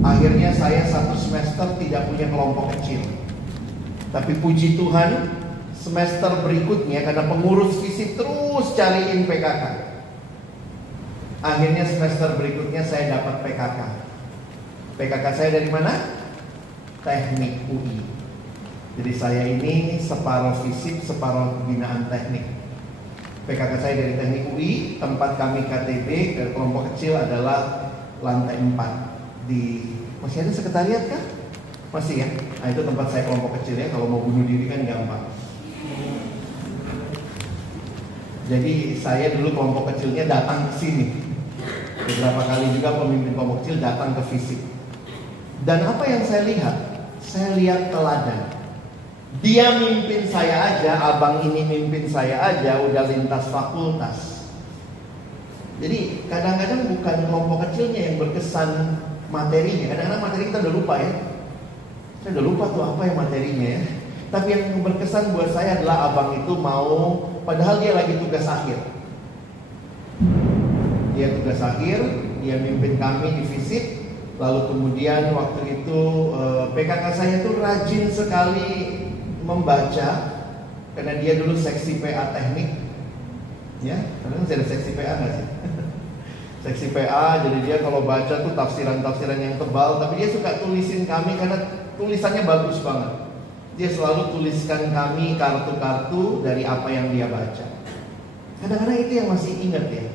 Akhirnya saya 1 semester tidak punya kelompok kecil. Tapi puji Tuhan, semester berikutnya karena pengurus fisik terus cariin PKK, akhirnya semester berikutnya saya dapat PKK. PKK saya dari mana? Teknik UI. Jadi saya ini separuh fisik, separuh binaan teknik. PKK saya dari teknik UI. Tempat kami KTB ke kelompok kecil adalah lantai 4 di, masih ada sekretariat kah? Masih ya? Nah itu tempat saya kelompok kecil ya. Kalau mau bunuh diri kan gampang. Jadi saya dulu kelompok kecilnya datang ke sini. Beberapa kali juga pemimpin kelompok kecil datang ke fisik. Dan apa yang saya lihat? Saya lihat teladan. Dia mimpin saya aja, abang ini mimpin saya aja, udah lintas fakultas. Jadi kadang-kadang bukan kelompok kecilnya yang berkesan materinya. Kadang-kadang materi kita udah lupa ya. Saya udah lupa tuh apa yang materinya ya. Tapi yang berkesan buat saya adalah abang itu mau, padahal dia lagi tugas akhir. Dia tugas akhir, dia mimpin kami di fisik. Lalu kemudian waktu itu PKK saya tuh rajin sekali membaca, karena dia dulu seksi PA teknik. Ya, karena masih ada seksi PA nggak sih? Seksi PA, jadi dia kalau baca tuh tafsiran-tafsiran yang tebal, tapi dia suka tulisin kami karena tulisannya bagus banget. Dia selalu tuliskan kami kartu-kartu dari apa yang dia baca. Kadang-kadang itu yang masih ingat ya.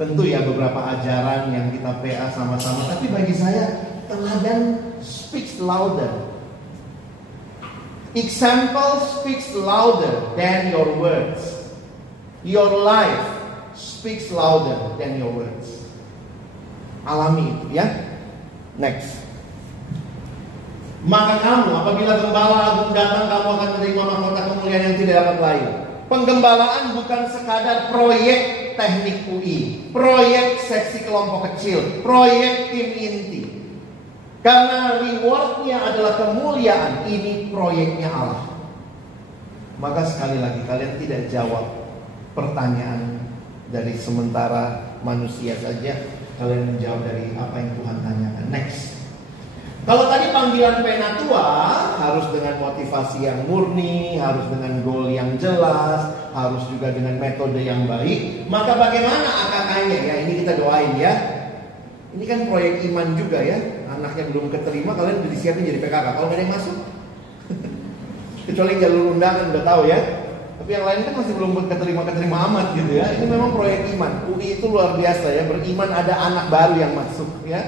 Tentu ya beberapa ajaran yang kita PA sama-sama, tapi bagi saya teladan speaks louder. Example speaks louder than your words. Your life speaks louder than your words. Alami itu ya. Next. Maka kamu, apabila gembala agung datang, kamu akan menerima mahkota kemuliaan yang tidak dapat lain. Penggembalaan bukan sekadar proyek teknik UI, proyek seksi kelompok kecil, proyek tim inti. Karena rewardnya adalah kemuliaan, ini proyeknya Allah. Maka sekali lagi kalian tidak jawab pertanyaan dari sementara manusia saja, kalian menjawab dari apa yang Tuhan tanyakan. Next. Kalau tadi panggilan penatua harus dengan motivasi yang murni, harus dengan goal yang jelas, harus juga dengan metode yang baik, maka bagaimana AKK-nya ya? Ini kita doain ya. Ini kan proyek iman juga ya. Anaknya belum keterima, kalian udah disiapin jadi PKK. Kalau nggak ada yang masuk, kecuali jalur undangan udah tahu ya. Tapi yang lain kan masih belum keterima amat gitu ya. Ini memang proyek iman. UI itu luar biasa ya. Beriman ada anak baru yang masuk ya.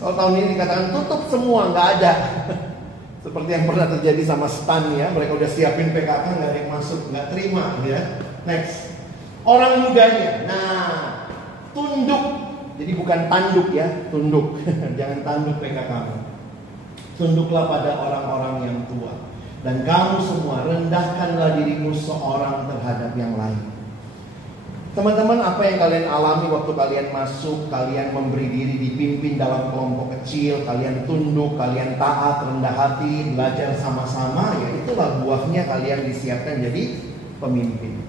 Kalau tahun ini dikatakan tutup semua, nggak ada. Seperti yang pernah terjadi sama Stan ya. Mereka udah siapin PKK, nggak ada yang masuk, nggak terima ya. Next. Orang mudanya. Nah, tunduk. Jadi bukan tanduk ya, tunduk. Jangan tanduk PKK. Tunduklah pada orang-orang yang tua. Dan kamu semua rendahkanlah dirimu seorang terhadap yang lain. Teman-teman, apa yang kalian alami waktu kalian masuk, kalian memberi diri dipimpin dalam kelompok kecil, kalian tunduk, kalian taat, rendah hati, belajar sama-sama, ya itulah buahnya kalian disiapkan jadi pemimpin.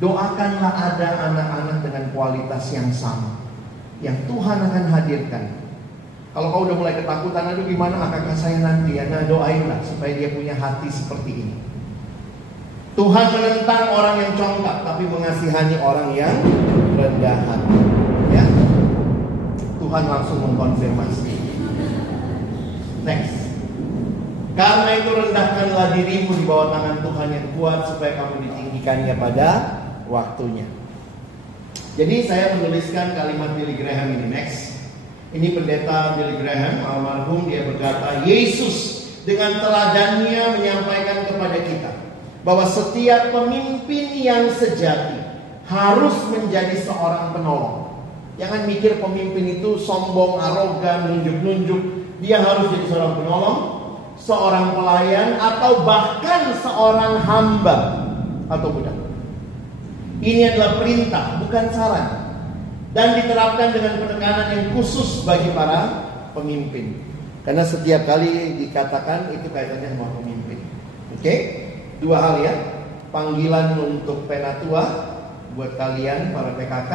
Doakanlah ada anak-anak dengan kualitas yang sama, yang Tuhan akan hadirkan. Kalau kau udah mulai ketakutan, aduh gimana kakak saya nanti ya, nah doainlah supaya dia punya hati seperti ini. Tuhan menentang orang yang congkak, tapi mengasihani orang yang rendah hati. Ya, Tuhan langsung mengkonfirmasi. Next. Karena itu rendahkanlah dirimu di bawah tangan Tuhan yang kuat, supaya kamu ditinggikannya pada waktunya. Jadi saya menuliskan kalimat Billy Graham ini. Next. Ini pendeta Billy Graham almarhum, dia berkata, Yesus dengan teladannya menyampaikan kepada kita bahwa setiap pemimpin yang sejati harus menjadi seorang penolong. Jangan mikir pemimpin itu sombong, arogan, nunjuk-nunjuk. Dia harus jadi seorang penolong, seorang pelayan, atau bahkan seorang hamba atau budak. Ini adalah perintah, bukan saran. Dan diterapkan dengan penekanan yang khusus bagi para pemimpin. Karena setiap kali dikatakan itu kaitannya sama pemimpin. Oke? Dua hal ya, panggilan untuk penatua buat kalian para PKK,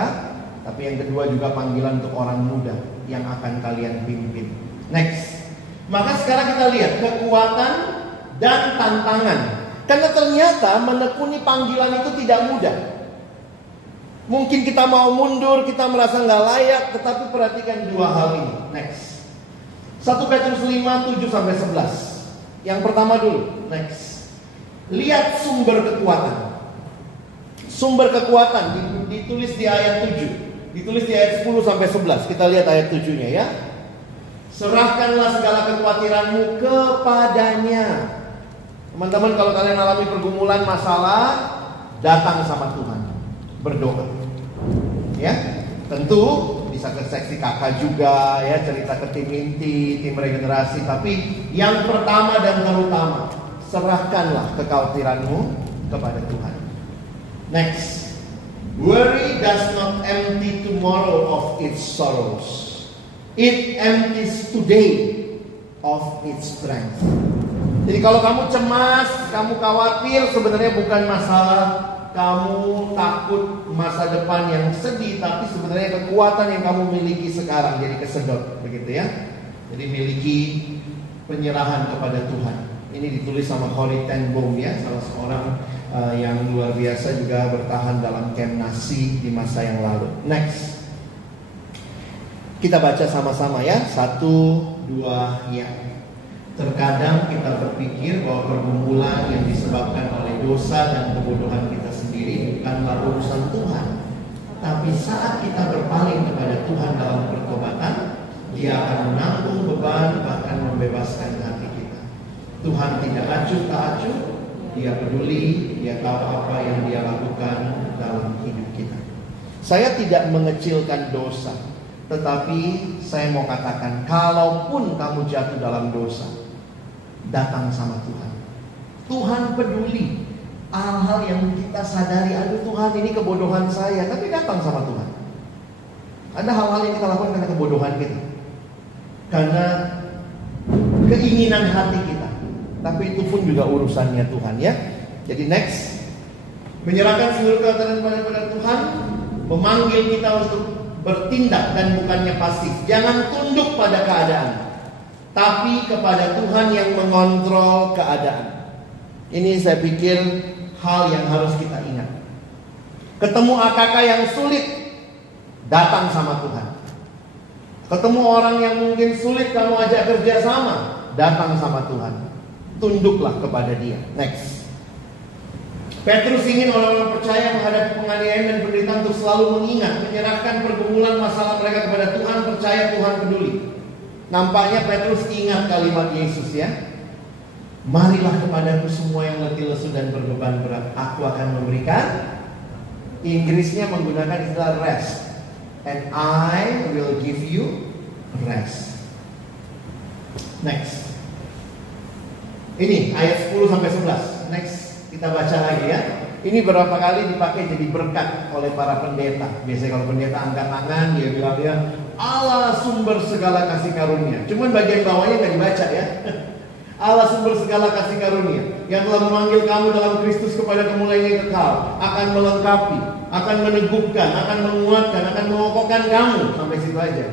tapi yang kedua juga panggilan untuk orang muda yang akan kalian pimpin. Next. Maka sekarang kita lihat kekuatan dan tantangan. Karena ternyata menekuni panggilan itu tidak mudah. Mungkin kita mau mundur, kita merasa nggak layak, tetapi perhatikan dua hal ini. Next. 1 Petrus 5:7-11. Yang pertama dulu. Next. Lihat sumber kekuatan. Sumber kekuatan ditulis di ayat 7. Ditulis di ayat 10-11. Kita lihat ayat 7-nya ya. Serahkanlah segala kekhawatiranmu kepadanya. Teman-teman, kalau kalian alami pergumulan, masalah, datang sama Tuhan. Berdoa. Ya, tentu bisa ke seksi kakak juga ya, cerita ke tim inti, tim regenerasi. Tapi yang pertama dan terutama, serahkanlah kekhawatiranmu kepada Tuhan. Next. Worry does not empty tomorrow of its sorrows. It empties today of its strength. Jadi kalau kamu cemas, kamu khawatir, sebenarnya bukan masalah kamu takut masa depan yang sedih, tapi sebenarnya kekuatan yang kamu miliki sekarang jadi kesedot, begitu ya. Jadi miliki penyerahan kepada Tuhan. Ini ditulis sama Corrie ten Boom ya, salah seorang yang luar biasa juga bertahan dalam camp Nasi di masa yang lalu. Next. Kita baca sama-sama ya. 1, 2, ya. Terkadang kita berpikir bahwa pergumulan yang disebabkan oleh dosa dan kebodohan kita sendiri bukanlah urusan Tuhan. Tapi saat kita berpaling kepada Tuhan dalam pertobatan, Dia akan menanggung beban, bahkan membebaskan hati kita. Tuhan tidak acuh tak acuh, Dia peduli, Dia tahu apa yang Dia lakukan dalam hidup kita. Saya tidak mengecilkan dosa, tetapi saya mau katakan, kalaupun kamu jatuh dalam dosa, datang sama Tuhan. Tuhan peduli. Hal-hal yang kita sadari, aduh Tuhan ini kebodohan saya, tapi datang sama Tuhan. Ada hal-hal yang kita lakukan karena kebodohan kita, karena keinginan hati kita. Tapi itu pun juga urusannya Tuhan ya. Jadi next. Menyerahkan seluruh keadaan kepada Tuhan, memanggil kita untuk bertindak dan bukannya pasif. Jangan tunduk pada keadaan, tapi kepada Tuhan yang mengontrol keadaan. Ini saya pikir hal yang harus kita ingat. Ketemu AKK yang sulit, datang sama Tuhan. Ketemu orang yang mungkin sulit kamu ajak kerja sama, datang sama Tuhan. Tunduklah kepada Dia. Next. Petrus ingin orang-orang percaya menghadapi penganiayaan dan penderitaan untuk selalu mengingat, menyerahkan pergumulan masalah mereka kepada Tuhan, percaya Tuhan peduli. Nampaknya Petrus ingat kalimat Yesus ya. Marilah kepadaku semua yang letih lesu dan berbeban berat, aku akan memberikan. Inggrisnya menggunakan istilah rest. And I will give you rest. Next. Ini ayat 10 sampai 11. Next, kita baca lagi ya. Ini berapa kali dipakai jadi berkat oleh para pendeta. Biasanya kalau pendeta angkat tangan, dia bilang ya, Allah sumber segala kasih karunia. Cuman bagian bawahnya nggak dibaca ya. Allah sumber segala kasih karunia, yang telah memanggil kamu dalam Kristus kepada kemuliaan yang kekal, akan melengkapi, akan meneguhkan, akan menguatkan, akan mengokohkan kamu. Sampai situ aja.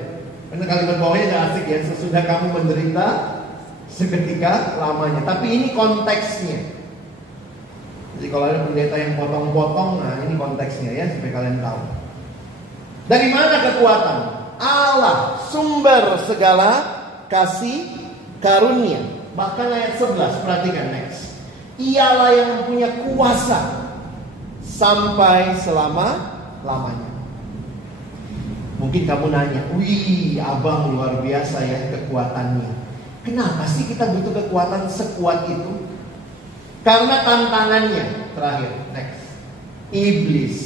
Karena kalimat bawahnya nggak asik ya. Sesudah kamu menderita seketika lamanya. Tapi ini konteksnya. Jadi kalau ada pendeta yang potong-potong, nah ini konteksnya ya, supaya kalian tahu. Dari mana kekuatan? Allah sumber segala kasih karunia. Bahkan ayat 11, perhatikan next. Ialah yang mempunyai kuasa sampai selama-lamanya. Mungkin kamu nanya, wih abang luar biasa ya kekuatannya. Kenapa sih kita butuh kekuatan sekuat itu? Karena tantangannya. Terakhir, next. Iblis.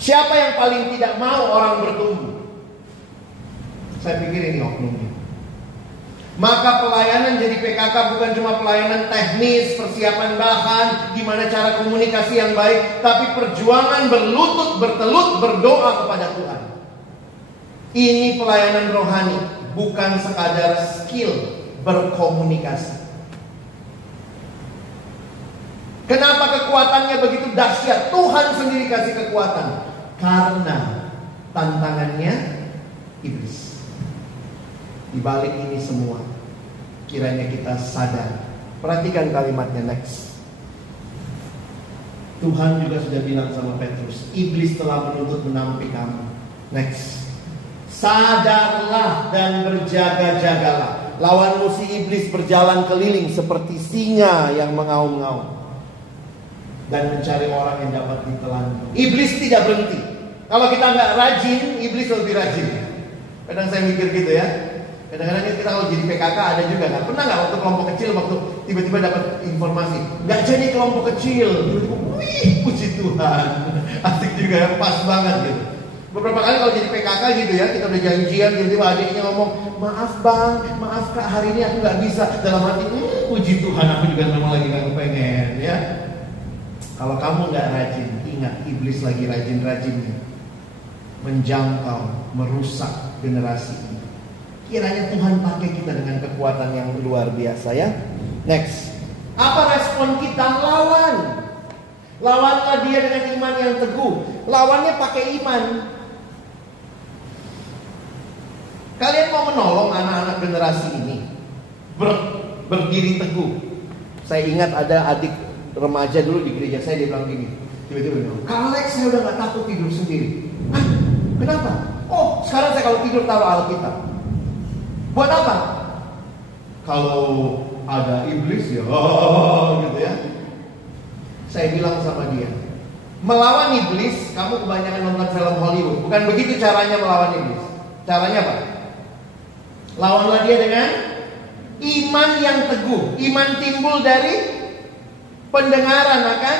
Siapa yang paling tidak mau orang bertumbuh? Saya pikir ini oknumnya. Maka pelayanan jadi PKK bukan cuma pelayanan teknis, persiapan bahan, gimana cara komunikasi yang baik, tapi perjuangan berlutut, bertelut, berdoa kepada Tuhan. Ini pelayanan rohani, bukan sekadar skill berkomunikasi. Kenapa kekuatannya begitu dahsyat? Tuhan sendiri kasih kekuatan. Karena tantangannya iblis. Di balik ini semua, kiranya kita sadar. Perhatikan kalimatnya next. Tuhan juga sudah bilang sama Petrus, iblis telah menuntut menampik kamu. Next. Sadarlah dan berjaga-jagalah. Lawan musuh iblis berjalan keliling seperti singa yang mengaum-ngaum dan mencari orang yang dapat ditelan. Iblis tidak berhenti. Kalau kita nggak rajin, iblis lebih rajin. Kadang saya mikir gitu ya. Kadang-kadang kita kalau jadi PKK ada juga kan. Pernah nggak waktu kelompok kecil, waktu tiba-tiba dapat informasi nggak jadi kelompok kecil, tiba-tiba, wih puji Tuhan, asik juga ya, pas banget gitu. Beberapa kali kalau jadi PKK gitu ya, kita udah janjian, tiba-tiba adiknya ngomong, maaf bang, maaf kak, hari ini aku nggak bisa. Dalam hati, puji Tuhan, aku juga memang lagi nggak kepengen ya. Kalau kamu nggak rajin, ingat iblis lagi rajin-rajinnya menjangkau, merusak generasi ini. Kiranya Tuhan pakai kita dengan kekuatan yang luar biasa ya. Next. Apa respon kita? Lawan. Lawanlah dia dengan iman yang teguh. Lawannya pakai iman. Kalian mau menolong anak-anak generasi ini berdiri teguh. Saya ingat ada adik remaja dulu di gereja saya, dia bilang gini. Tiba-tiba bilang, Kak Alex, saya udah gak takut tidur sendiri. Hah? Kenapa? Oh, sekarang saya kalau tidur taruh Alkitab. Buat apa? Kalau ada iblis ya, gitu ya. Saya bilang sama dia, melawan iblis, kamu kebanyakan nonton film Hollywood. Bukan begitu caranya melawan iblis. Caranya apa? Lawanlah dia dengan iman yang teguh. Iman timbul dari pendengaran akan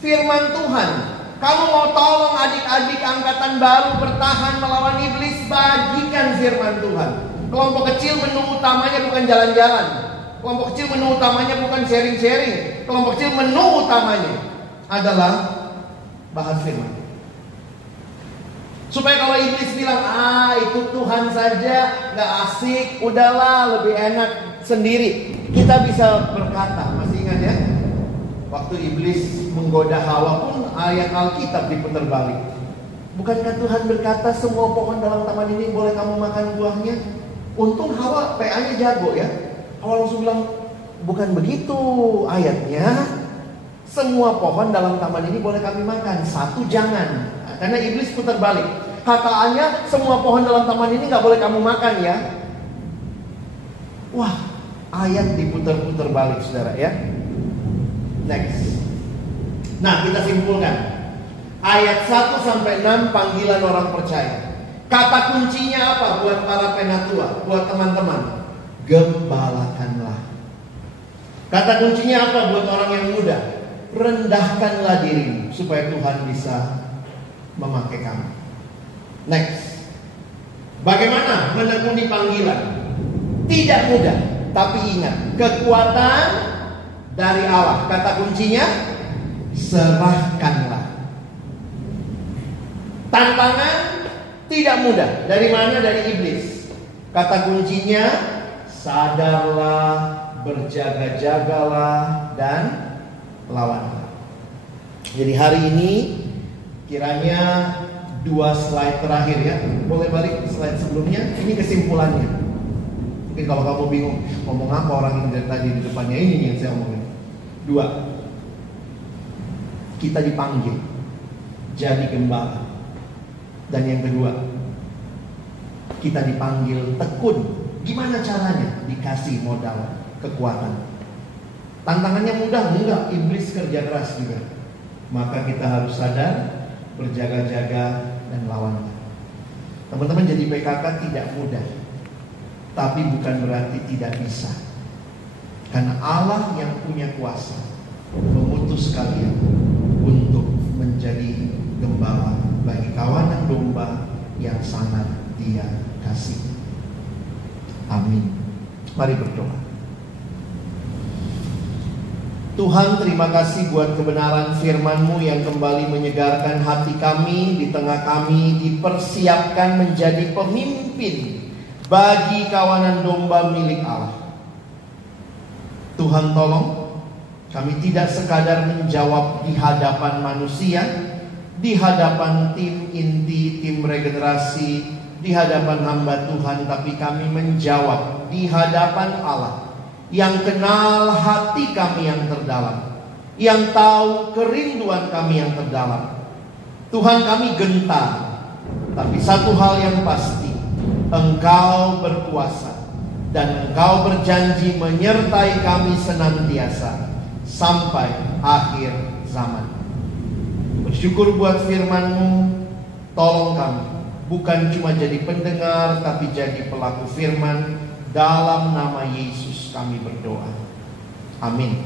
firman Tuhan. Kamu mau tolong adik-adik angkatan baru bertahan melawan iblis, bagikan firman Tuhan. Kelompok kecil menu utamanya bukan jalan-jalan. Kelompok kecil menu utamanya bukan sharing-sharing. Kelompok kecil menu utamanya adalah bahas firman. Supaya kalau iblis bilang, ikut Tuhan saja, gak asik, udahlah lebih enak sendiri. Kita bisa berkata, masih ingat ya? Waktu iblis menggoda Hawa pun ayat Alkitab diputar balik. Bukankah Tuhan berkata semua pohon dalam taman ini boleh kamu makan buahnya? Untung Hawa PA-nya jago ya. Hawa langsung bilang, bukan begitu ayatnya. Semua pohon dalam taman ini boleh kami makan, satu jangan. Karena iblis putar balik. Kataannya semua pohon dalam taman ini gak boleh kamu makan ya. Wah, ayat diputar-putar balik saudara ya. Next. Nah, kita simpulkan. Ayat 1-6 panggilan orang percaya. Kata kuncinya apa buat para penatua, buat teman-teman? gembalakanlah. Kata kuncinya apa buat orang yang muda? Rendahkanlah dirimu supaya Tuhan bisa memakai kamu. Next. Bagaimana menekuni panggilan? Tidak mudah, tapi ingat, kekuatan dari Allah. Kata kuncinya, serahkanlah. Tantangan tidak mudah. Dari mana? Dari iblis. Kata kuncinya, sadarlah, berjaga-jagalah, dan lawanlah. Jadi hari ini kiranya 2 slide terakhir ya. Boleh balik ke slide sebelumnya. Ini kesimpulannya. Mungkin kalau kamu bingung ngomong apa orang yang dari tadi di depannya, ini yang saya omongin. 2. Kita dipanggil jadi gembala. Dan yang kedua, kita dipanggil tekun. Gimana caranya? Dikasih modal kekuatan. Tantangannya mudah? Enggak. Iblis kerja keras juga. Maka kita harus sadar, berjaga-jaga, dan lawan. Teman-teman, jadi PKK tidak mudah, tapi bukan berarti tidak bisa. Karena Allah yang punya kuasa mengutus kalian untuk menjadi gembala bagi kawanan domba yang sangat Dia kasih. Amin. Mari berdoa. Tuhan, terima kasih buat kebenaran firman-Mu yang kembali menyegarkan hati kami. Di tengah kami dipersiapkan menjadi pemimpin bagi kawanan domba milik Allah. Tuhan, tolong kami tidak sekadar menjawab di hadapan manusia, di hadapan tim inti, tim regenerasi, di hadapan hamba Tuhan, tapi kami menjawab di hadapan Allah yang kenal hati kami yang terdalam, yang tahu kerinduan kami yang terdalam. Tuhan, kami gentar, tapi satu hal yang pasti, Engkau berkuasa dan Engkau berjanji menyertai kami senantiasa sampai akhir zaman. Bersyukur buat firman-Mu. Tolong kami bukan cuma jadi pendengar, tapi jadi pelaku firman. Dalam nama Yesus kami berdoa. Amin.